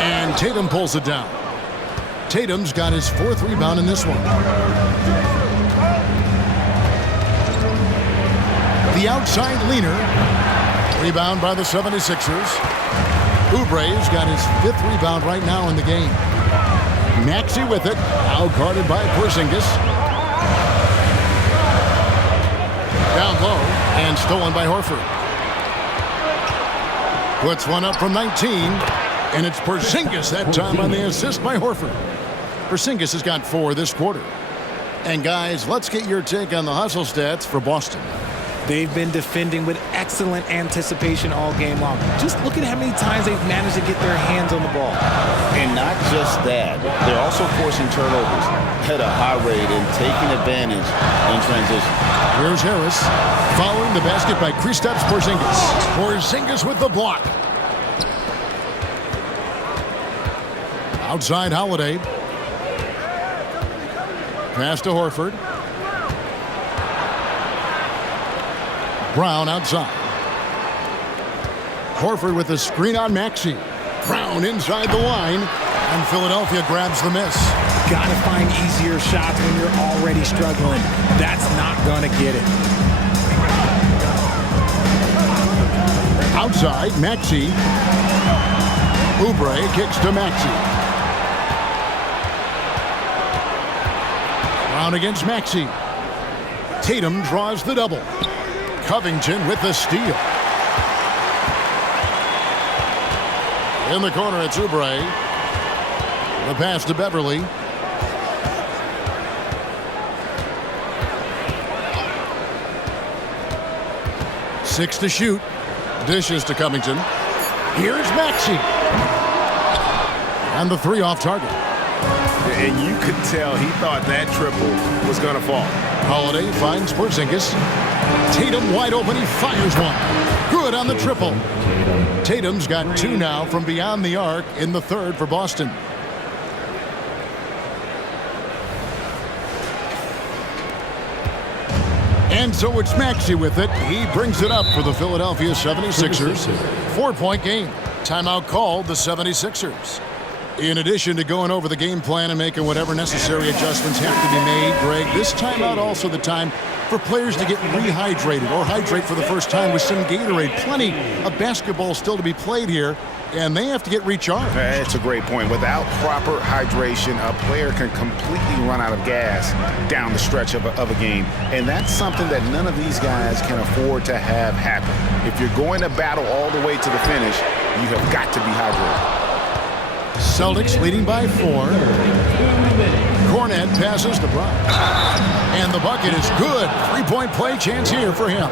And Tatum pulls it down. Tatum's got his 4th rebound in this one. The outside leaner. Rebound by the 76ers. Oubre's got his 5th rebound right now in the game. Maxey with it. Now guarded by Porzingis. Down low and stolen by Horford. Puts one up from 19, and it's Porzingis that time on the assist by Horford. Porzingis has got 4 this quarter. And guys, let's get your take on the hustle stats for Boston. They've been defending with excellent anticipation all game long. Just look at how many times they've managed to get their hands on the ball. And not just that, they're also forcing turnovers at a high rate and taking advantage in transition. Here's Harris following the basket by Kristaps Porzingis. Porzingis with the block. Outside Holiday. Pass to Horford. Brown outside. Horford with the screen on Maxey. Brown inside the line, and Philadelphia grabs the miss. Gotta find easier shots when you're already struggling. That's not gonna get it. Outside, Maxey. Oubre kicks to Maxey. Brown against Maxey. Tatum draws the double. Covington with the steal. In the corner, it's Oubre. The pass to Beverly. Six to shoot. Dishes to Covington. Here's Maxey. And the 3 off target. And you could tell he thought that triple was going to fall. Holiday finds Porzingis. Tatum wide open. He fires one. Good on the triple. Tatum's got 2 now from beyond the arc in the 3rd for Boston. And so it's Maxey with it. He brings it up for the Philadelphia 76ers. 4-point game. Timeout called the 76ers. In addition to going over the game plan and making whatever necessary adjustments have to be made, Greg, this timeout also the time for players to get rehydrated or hydrate for the first time with some Gatorade. Plenty of basketball still to be played here, and they have to get recharged. That's a great point. Without proper hydration, a player can completely run out of gas down the stretch of a game, and that's something that none of these guys can afford to have happen. If you're going to battle all the way to the finish, you have got to be hydrated. Celtics leading by 4. Cornet passes to Brown. And the bucket is good. 3-point play chance here for him.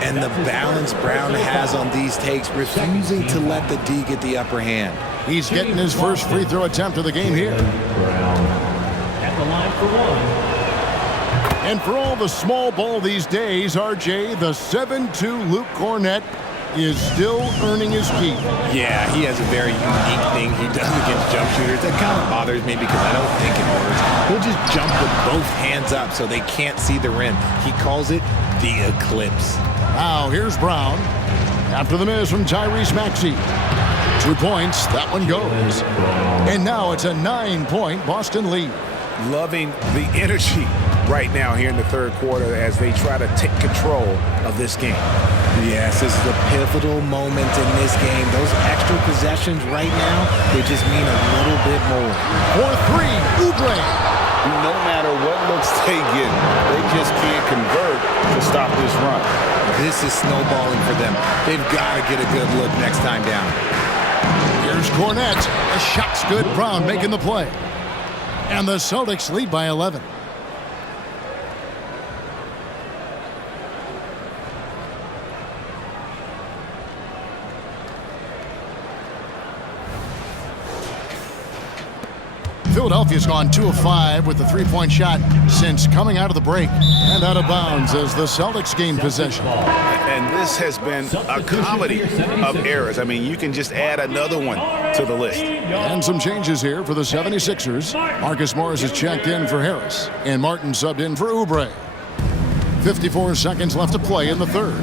And the balance Brown has on these takes, refusing to let the D get the upper hand. He's getting his first free throw attempt of the game here. Brown at the line for 1. And for all the small ball these days, RJ, the 7'2" Luke Cornet is still earning his keep. Yeah, he has a very unique thing he does against jump shooters. That kind of bothers me because I don't think it works. He'll just jump with both hands up so they can't see the rim. He calls it the eclipse. Now here's Brown. After the miss from Tyrese Maxey. 2 points, that one goes. And now it's a 9-point Boston lead. Loving the energy right now here in the third quarter as they try to take control of this game. Yes, this is a pivotal moment in this game. Those extra possessions right now, they just mean a little bit more. For three, Oubre. No matter what looks they get, they just can't convert to stop this run. This is snowballing for them. They've got to get a good look next time down. Here's Cornette. The shot's good. Brown making the play. And the Celtics lead by 11. Philadelphia's gone 2 of 5 with the three-point shot since coming out of the break, and out of bounds as the Celtics gain possession. And this has been a comedy of errors. I mean, you can just add another one to the list. And some changes here for the 76ers. Marcus Morris is checked in for Harris, and Martin subbed in for Oubre. 54 seconds left to play in the third.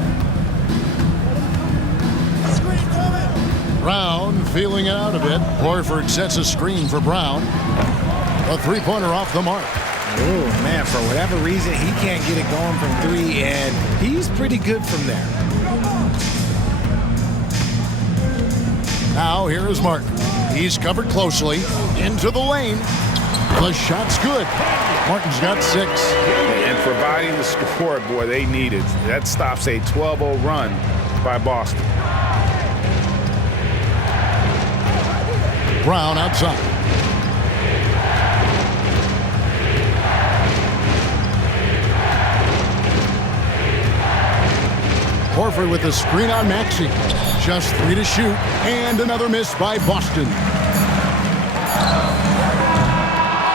Brown feeling it out a bit. Horford sets a screen for Brown. A three-pointer off the mark. Oh, man, for whatever reason, he can't get it going from three, and he's pretty good from there. Now here is Martin. He's covered closely. Into the lane. The shot's good. Martin's got 6. And providing the score, boy, they needed. That stops a 12-0 run by Boston. Brown outside. Horford with the screen on Maxey. Just 3 to shoot, and another miss by Boston.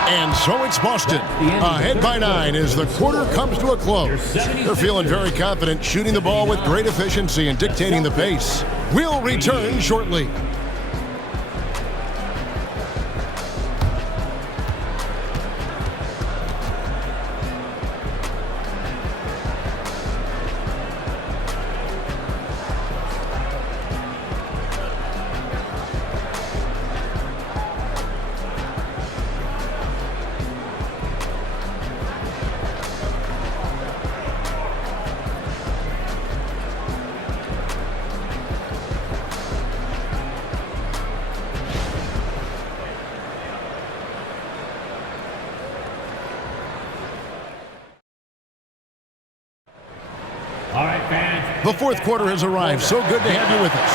And so it's Boston, ahead by 9 as the quarter comes to a close. They're feeling very confident, shooting the ball with great efficiency and dictating the pace. We'll return shortly. All right, fans. The fourth quarter has arrived. So good to have you with us.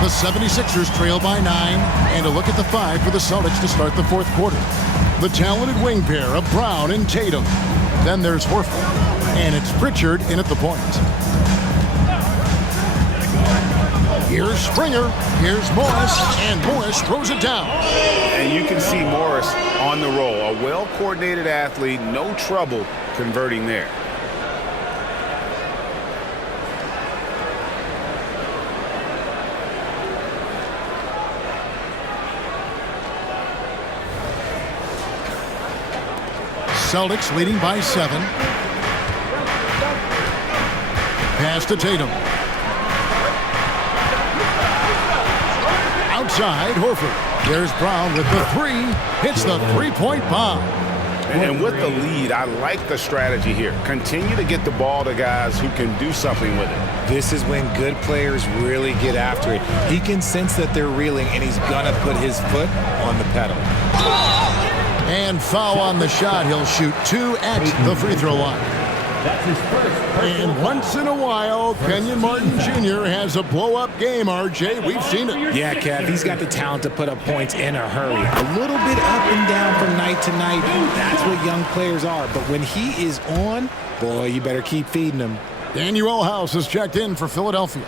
The 76ers trail by 9, and a look at the 5 for the Celtics to start the fourth quarter. The talented wing pair of Brown and Tatum. Then there's Horford, and it's Pritchard in at the point. Here's Springer, here's Morris, and Morris throws it down. And you can see Morris on the roll. A well-coordinated athlete, no trouble converting there. Celtics leading by 7. Pass to Tatum. Outside, Horford. There's Brown with the 3. Hits the three-point bomb. And with the lead, I like the strategy here. Continue to get the ball to guys who can do something with it. This is when good players really get after it. He can sense that they're reeling, and he's going to put his foot on the pedal. And foul on the shot. He'll shoot 2 at the free throw line. That's his first. And once in a while, Kenyon Martin Jr. has a blow-up game, RJ. We've seen it. Yeah, Kev, he's got the talent to put up points in a hurry. A little bit up and down from night to night. That's what young players are. But when he is on, boy, you better keep feeding him. Daniel House has checked in for Philadelphia.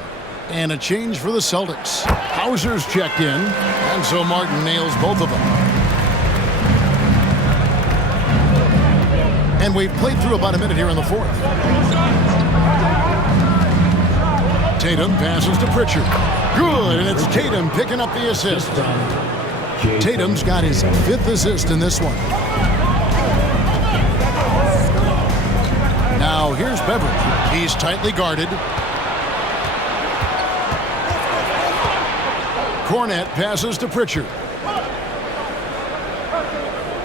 And a change for the Celtics. Hauser's checked in, and so Martin nails both of them. And we've played through about a minute here in the fourth. Tatum passes to Pritchard. Good, and it's Tatum picking up the assist. Tatum's got his 5th assist in this one. Now here's Beverly. He's tightly guarded. Cornette passes to Pritchard.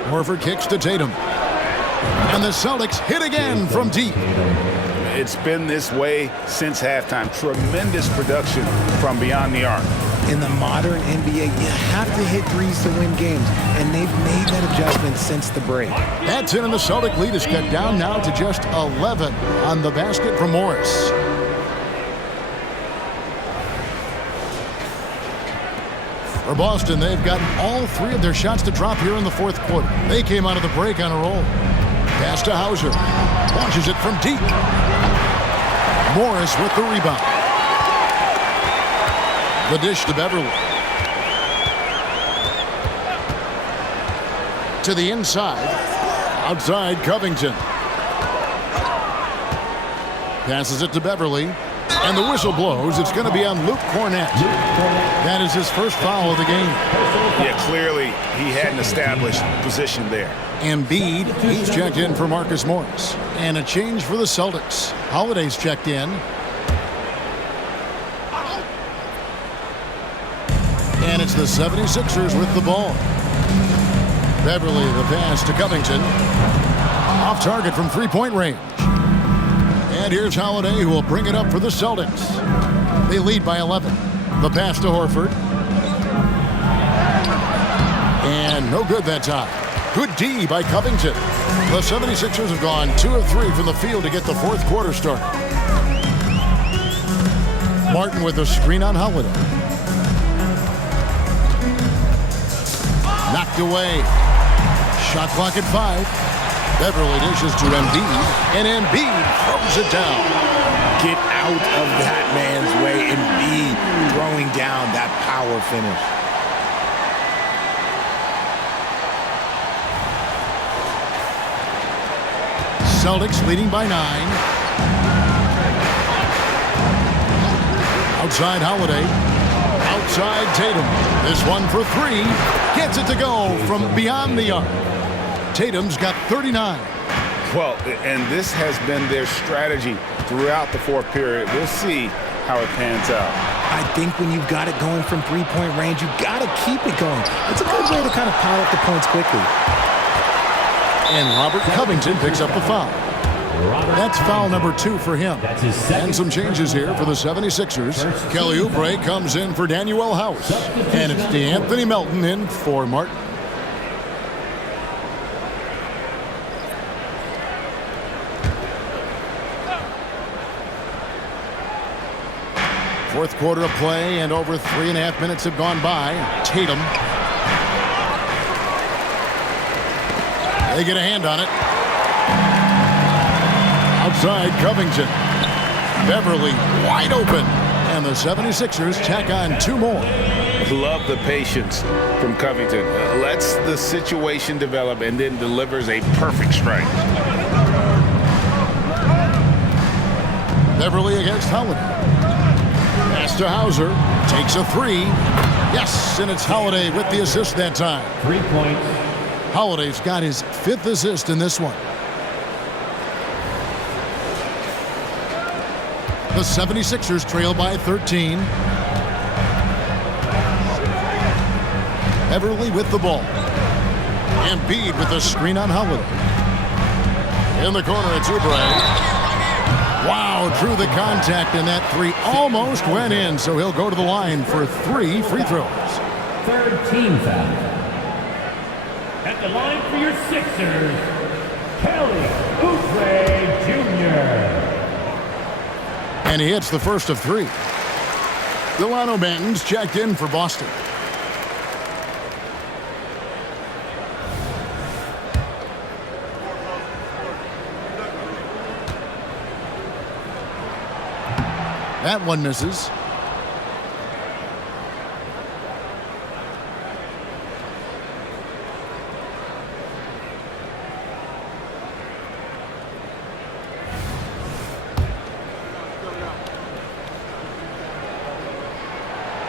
Horford kicks to Tatum. And the Celtics hit again from deep. It's been this way since halftime. Tremendous production from beyond the arc. In the modern NBA, you have to hit threes to win games, and they've made that adjustment since the break. That's it, and the Celtic lead is cut down now to just 11 on the basket from Morris. For Boston, they've gotten all 3 of their shots to drop here in the fourth quarter. They came out of the break on a roll. Pass to Hauser. Launches it from deep. Morris with the rebound. The dish to Beverly. To the inside. Outside Covington. Passes it to Beverly. And the whistle blows. It's going to be on Luke Cornette. That is his first foul of the game. Yeah, clearly he hadn't established position there. Embiid, he's checked in for Marcus Morris. And a change for the Celtics. Holiday's checked in. And it's the 76ers with the ball. Beverly, the pass to Covington. Off target from three-point range. And here's Holiday, who will bring it up for the Celtics. They lead by 11. The pass to Horford. And no good that time. Good D by Covington. The 76ers have gone 2 of 3 from the field to get the fourth quarter started. Martin with a screen on Holiday. Knocked away. Shot clock at 5. Beverly dishes to Embiid, and Embiid throws it down. Get out of that man's way. Embiid throwing down that power finish. Celtics leading by 9. Outside Holiday. Outside Tatum. This one for 3. Gets it to go from beyond the arc. Tatum's got 39. Well, and this has been their strategy throughout the fourth period. We'll see how it pans out. I think when you've got it going from three-point range, you've got to keep it going. It's a good way to kind of pile up the points quickly. And Robert Covington picks up the foul. That's foul number 2 for him. And some changes here for the 76ers. Kelly Oubre comes in for Daniel House. And it's DeAnthony Melton in for Martin. Fourth quarter of play, and over 3.5 minutes have gone by. Tatum. They get a hand on it. Outside Covington. Beverly wide open. And the 76ers tack on 2 more. Love the patience from Covington. Lets the situation develop and then delivers a perfect strike. Beverly against Holiday. Pass to Hauser. Takes a 3. Yes, and it's Holiday with the assist that time. 3 points. Holiday's got his 5th assist in this one. The 76ers trail by 13. Beverly with the ball. Embiid with the screen on Holiday. In the corner, it's Oubre. Wow, drew the contact, and that 3 almost went in, so he'll go to the line for 3 free throws. 3rd team foul. At the line for your Sixers, Kelly Oubre Jr. And he hits the first of 3. Delano Banton's checked in for Boston. That one misses.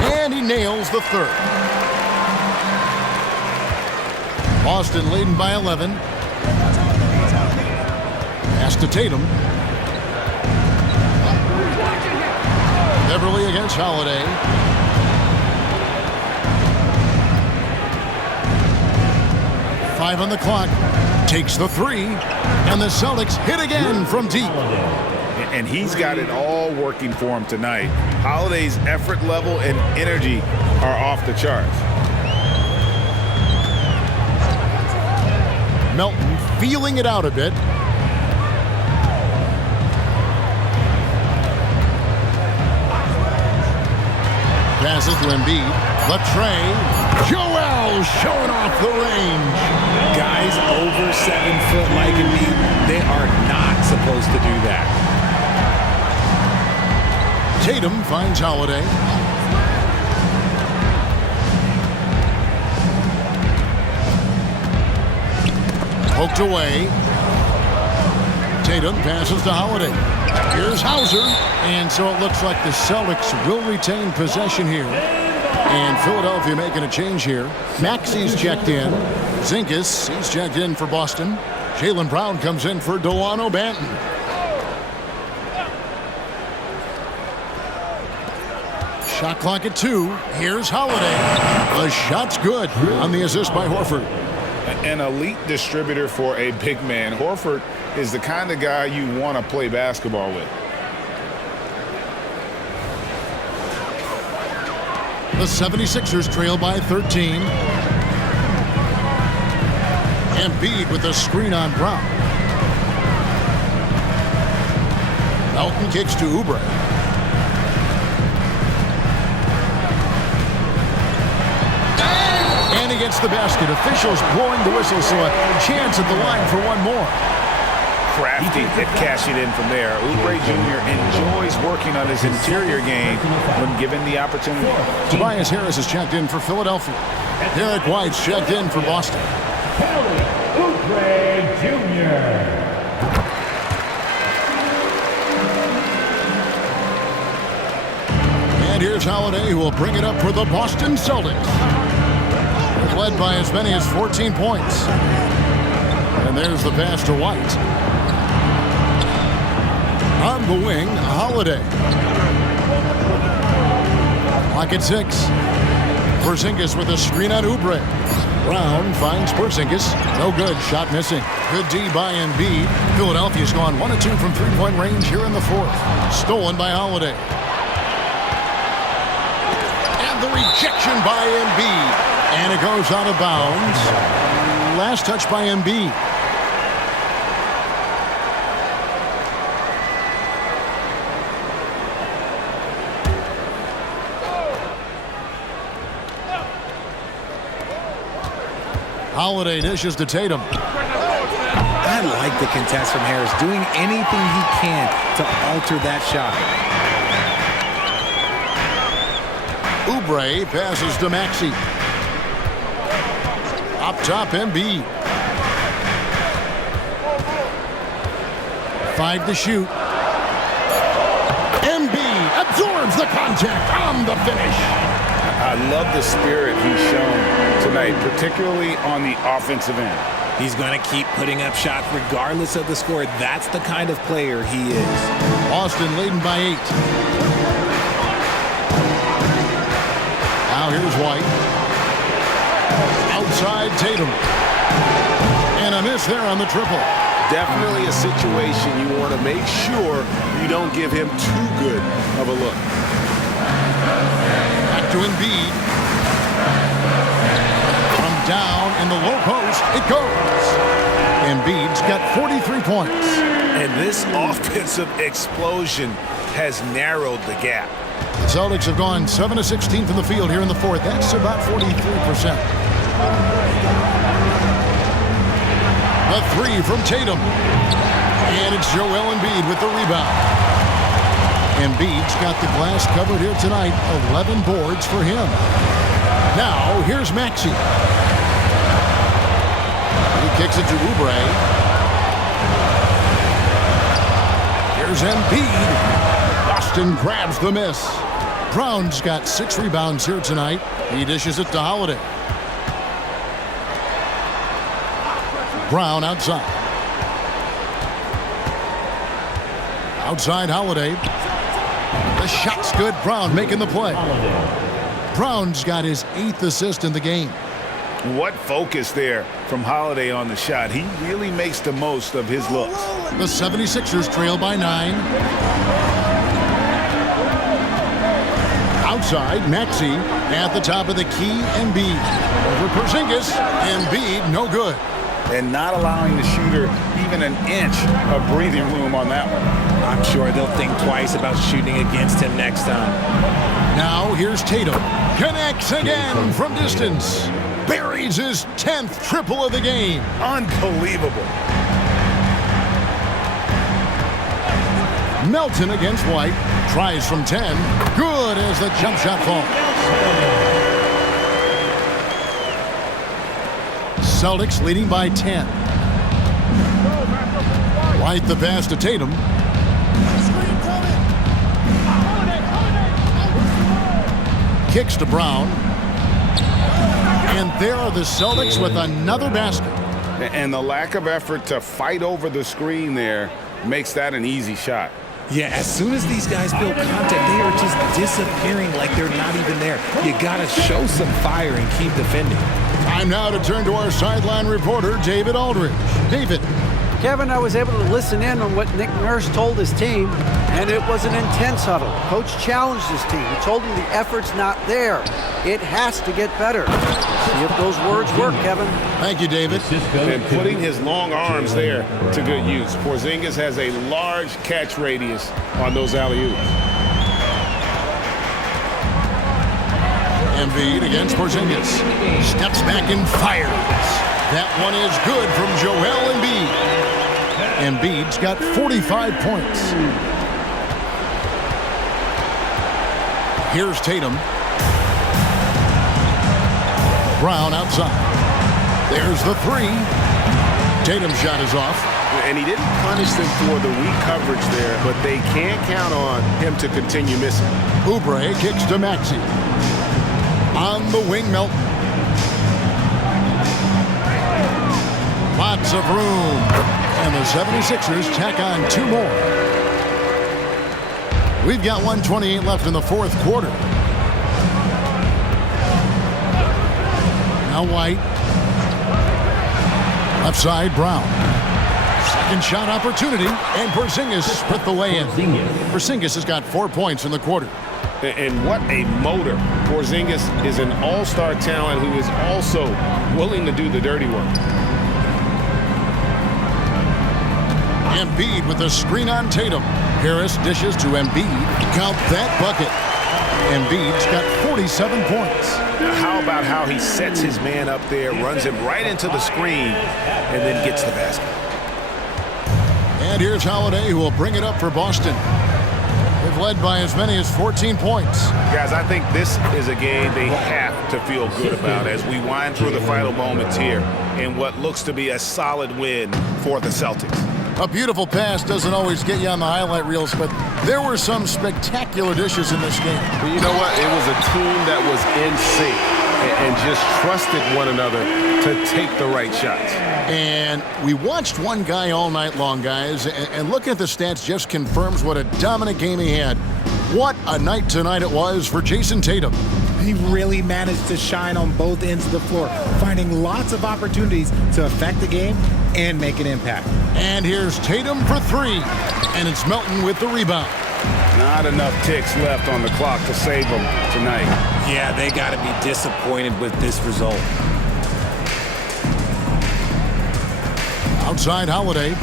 And he nails the 3rd. Boston leading by 11. Pass to Tatum. Beverly against Holiday. 5 on the clock. Takes the 3. And the Celtics hit again from deep. And he's got it all working for him tonight. Holiday's effort level and energy are off the charts. Melton feeling it out a bit. Passes to Embiid. Latre. Joel showing off the range. Guys over 7 foot like Embiid, they are not supposed to do that. Tatum finds Holiday. Poked away. Tatum passes to Holiday. Here's Hauser. And so it looks like the Celtics will retain possession here. And Philadelphia making a change here. Maxi's checked in. Zinkas, he's checked in for Boston. Jaylen Brown comes in for Delano Banton. Shot clock at 2. Here's Holiday. The shot's good on the assist by Horford. An elite distributor for a big man. Horford is the kind of guy you want to play basketball with. The 76ers trail by 13. Embiid with a screen on Brown. Melton kicks to Oubre. And he gets the basket. Officials blowing the whistle, so a chance at the line for one more. Crafty at cashing in from there. Oubre Jr. enjoys working on his interior game when given the opportunity. Tobias Harris is checked in for Philadelphia. Derek White's checked in for Boston. Kelly Oubre Jr. And here's Holiday, who will bring it up for the Boston Celtics. They're led by as many as 14 points. And there's the pass to White. On the wing, Holiday. Clock at 6. Porzingis with a screen on Oubre. Brown finds Porzingis. No good. Shot missing. Good D by Embiid. Philadelphia's gone 1 of 2 from three-point range here in the 4th. Stolen by Holiday. And the rejection by Embiid. And it goes out of bounds. Last touch by Embiid. Holiday dishes to Tatum. I like the contest from Harris, doing anything he can to alter that shot. Oubre passes to Maxey. Up top, Embiid. 5 to shoot. Embiid absorbs the contact on the finish. I love the spirit he's shown tonight, particularly on the offensive end. He's going to keep putting up shots regardless of the score. That's the kind of player he is. Boston leading by 8. Now here's White. Outside Tatum. And a miss there on the triple. Definitely a situation you want to make sure you don't give him too good of a look. Back to Embiid. From down in the low post, it goes. Embiid's got 43 points. And this offensive explosion has narrowed the gap. The Celtics have gone 7 of 16 from the field here in the 4th. That's about 43%. The 3 from Tatum. And it's Joel Embiid with the rebound. Embiid's got the glass covered here tonight. 11 boards for him. Now, here's Maxey. He kicks it to Oubre. Here's Embiid. Boston grabs the miss. Brown's got 6 rebounds here tonight. He dishes it to Holiday. Brown outside. Outside Holiday. The shot's good. Brown making the play. Brown's got his 8th assist in the game. What focus there from Holiday on the shot. He really makes the most of his looks. The 76ers trail by 9. Outside, Maxey at the top of the key, Embiid. Over Porzingis, Embiid, no good. And not allowing the shooter even an inch of breathing room on that one. I'm sure they'll think twice about shooting against him next time. Now here's Tatum. Connects again from distance. Buries his 10th triple of the game. Unbelievable. Melton against White. Tries from 10. Good as the jump shot falls. Celtics leading by 10. White the pass to Tatum. Kicks to Brown. And there are the Celtics with another basket. And the lack of effort to fight over the screen there makes that an easy shot. Yeah, as soon as these guys feel contact, they are just disappearing like they're not even there. You got to show some fire and keep defending. Time now to turn to our sideline reporter, David Aldridge. David. Kevin, I was able to listen in on what Nick Nurse told his team, and it was an intense huddle. Coach challenged his team. He told them the effort's not there. It has to get better. See if those words work, Kevin. Thank you, David. And putting his long arms there to good use. Porzingis has a large catch radius on those alley-oops. Embiid against Porzingis. Steps back and fires. That one is good from Joel Embiid. Embiid's got 45 points. Here's Tatum. Brown outside. There's the 3. Tatum's shot is off. And he didn't punish them for the weak coverage there, but they can't count on him to continue missing. Oubre kicks to Maxey. On the wing, Melton. Lots of room. And the 76ers tack on 2 more. We've got 1:28 left in the 4th quarter. Now White. Left side, Brown. Second shot opportunity, and Porzingis put the way in. Porzingis has got 4 points in the quarter. And what a motor. Porzingis is an all-star talent who is also willing to do the dirty work. Embiid with the screen on Tatum. Harris dishes to Embiid. Count that bucket. Embiid's got 47 points. Now how about how he sets his man up there, runs him right into the screen, and then gets the basket. And here's Holiday, who will bring it up for Boston. They've led by as many as 14 points. Guys, I think this is a game they have to feel good about as we wind through the final moments here in what looks to be a solid win for the Celtics. A beautiful pass doesn't always get you on the highlight reels, but there were some spectacular dishes in this game. Well, you know what? It was a team that was in sync and just trusted one another to take the right shots. And we watched one guy all night long, guys, and looking at the stats just confirms what a dominant game he had. What a night tonight it was for Jason Tatum. He really managed to shine on both ends of the floor, finding lots of opportunities to affect the game and make an impact. And here's Tatum for 3, and it's Melton with the rebound. Not enough ticks left on the clock to save them tonight. Yeah, they got to be disappointed with this result. Outside Holiday.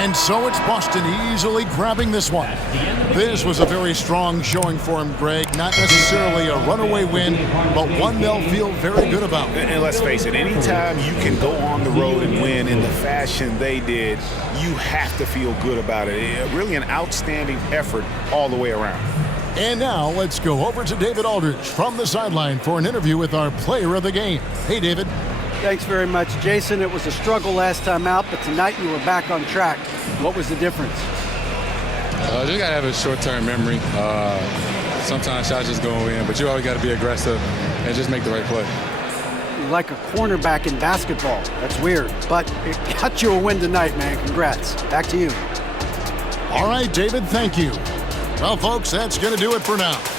And so it's Boston easily grabbing this one. This was a very strong showing for him, Greg. Not necessarily a runaway win, but one they'll feel very good about. And let's face it, anytime you can go on the road and win in the fashion they did, you have to feel good about it. Really an outstanding effort all the way around. And now let's go over to David Aldridge from the sideline for an interview with our player of the game. Hey, David. Thanks very much, Jason. It was a struggle last time out, but tonight you were back on track. What was the difference? Just got to have a short-term memory. Sometimes shots just go in, but you always got to be aggressive and just make the right play. like a cornerback in basketball. That's weird, but it got you a win tonight, man. Congrats. Back to you. All right, David, thank you. Well, folks, that's going to do it for now.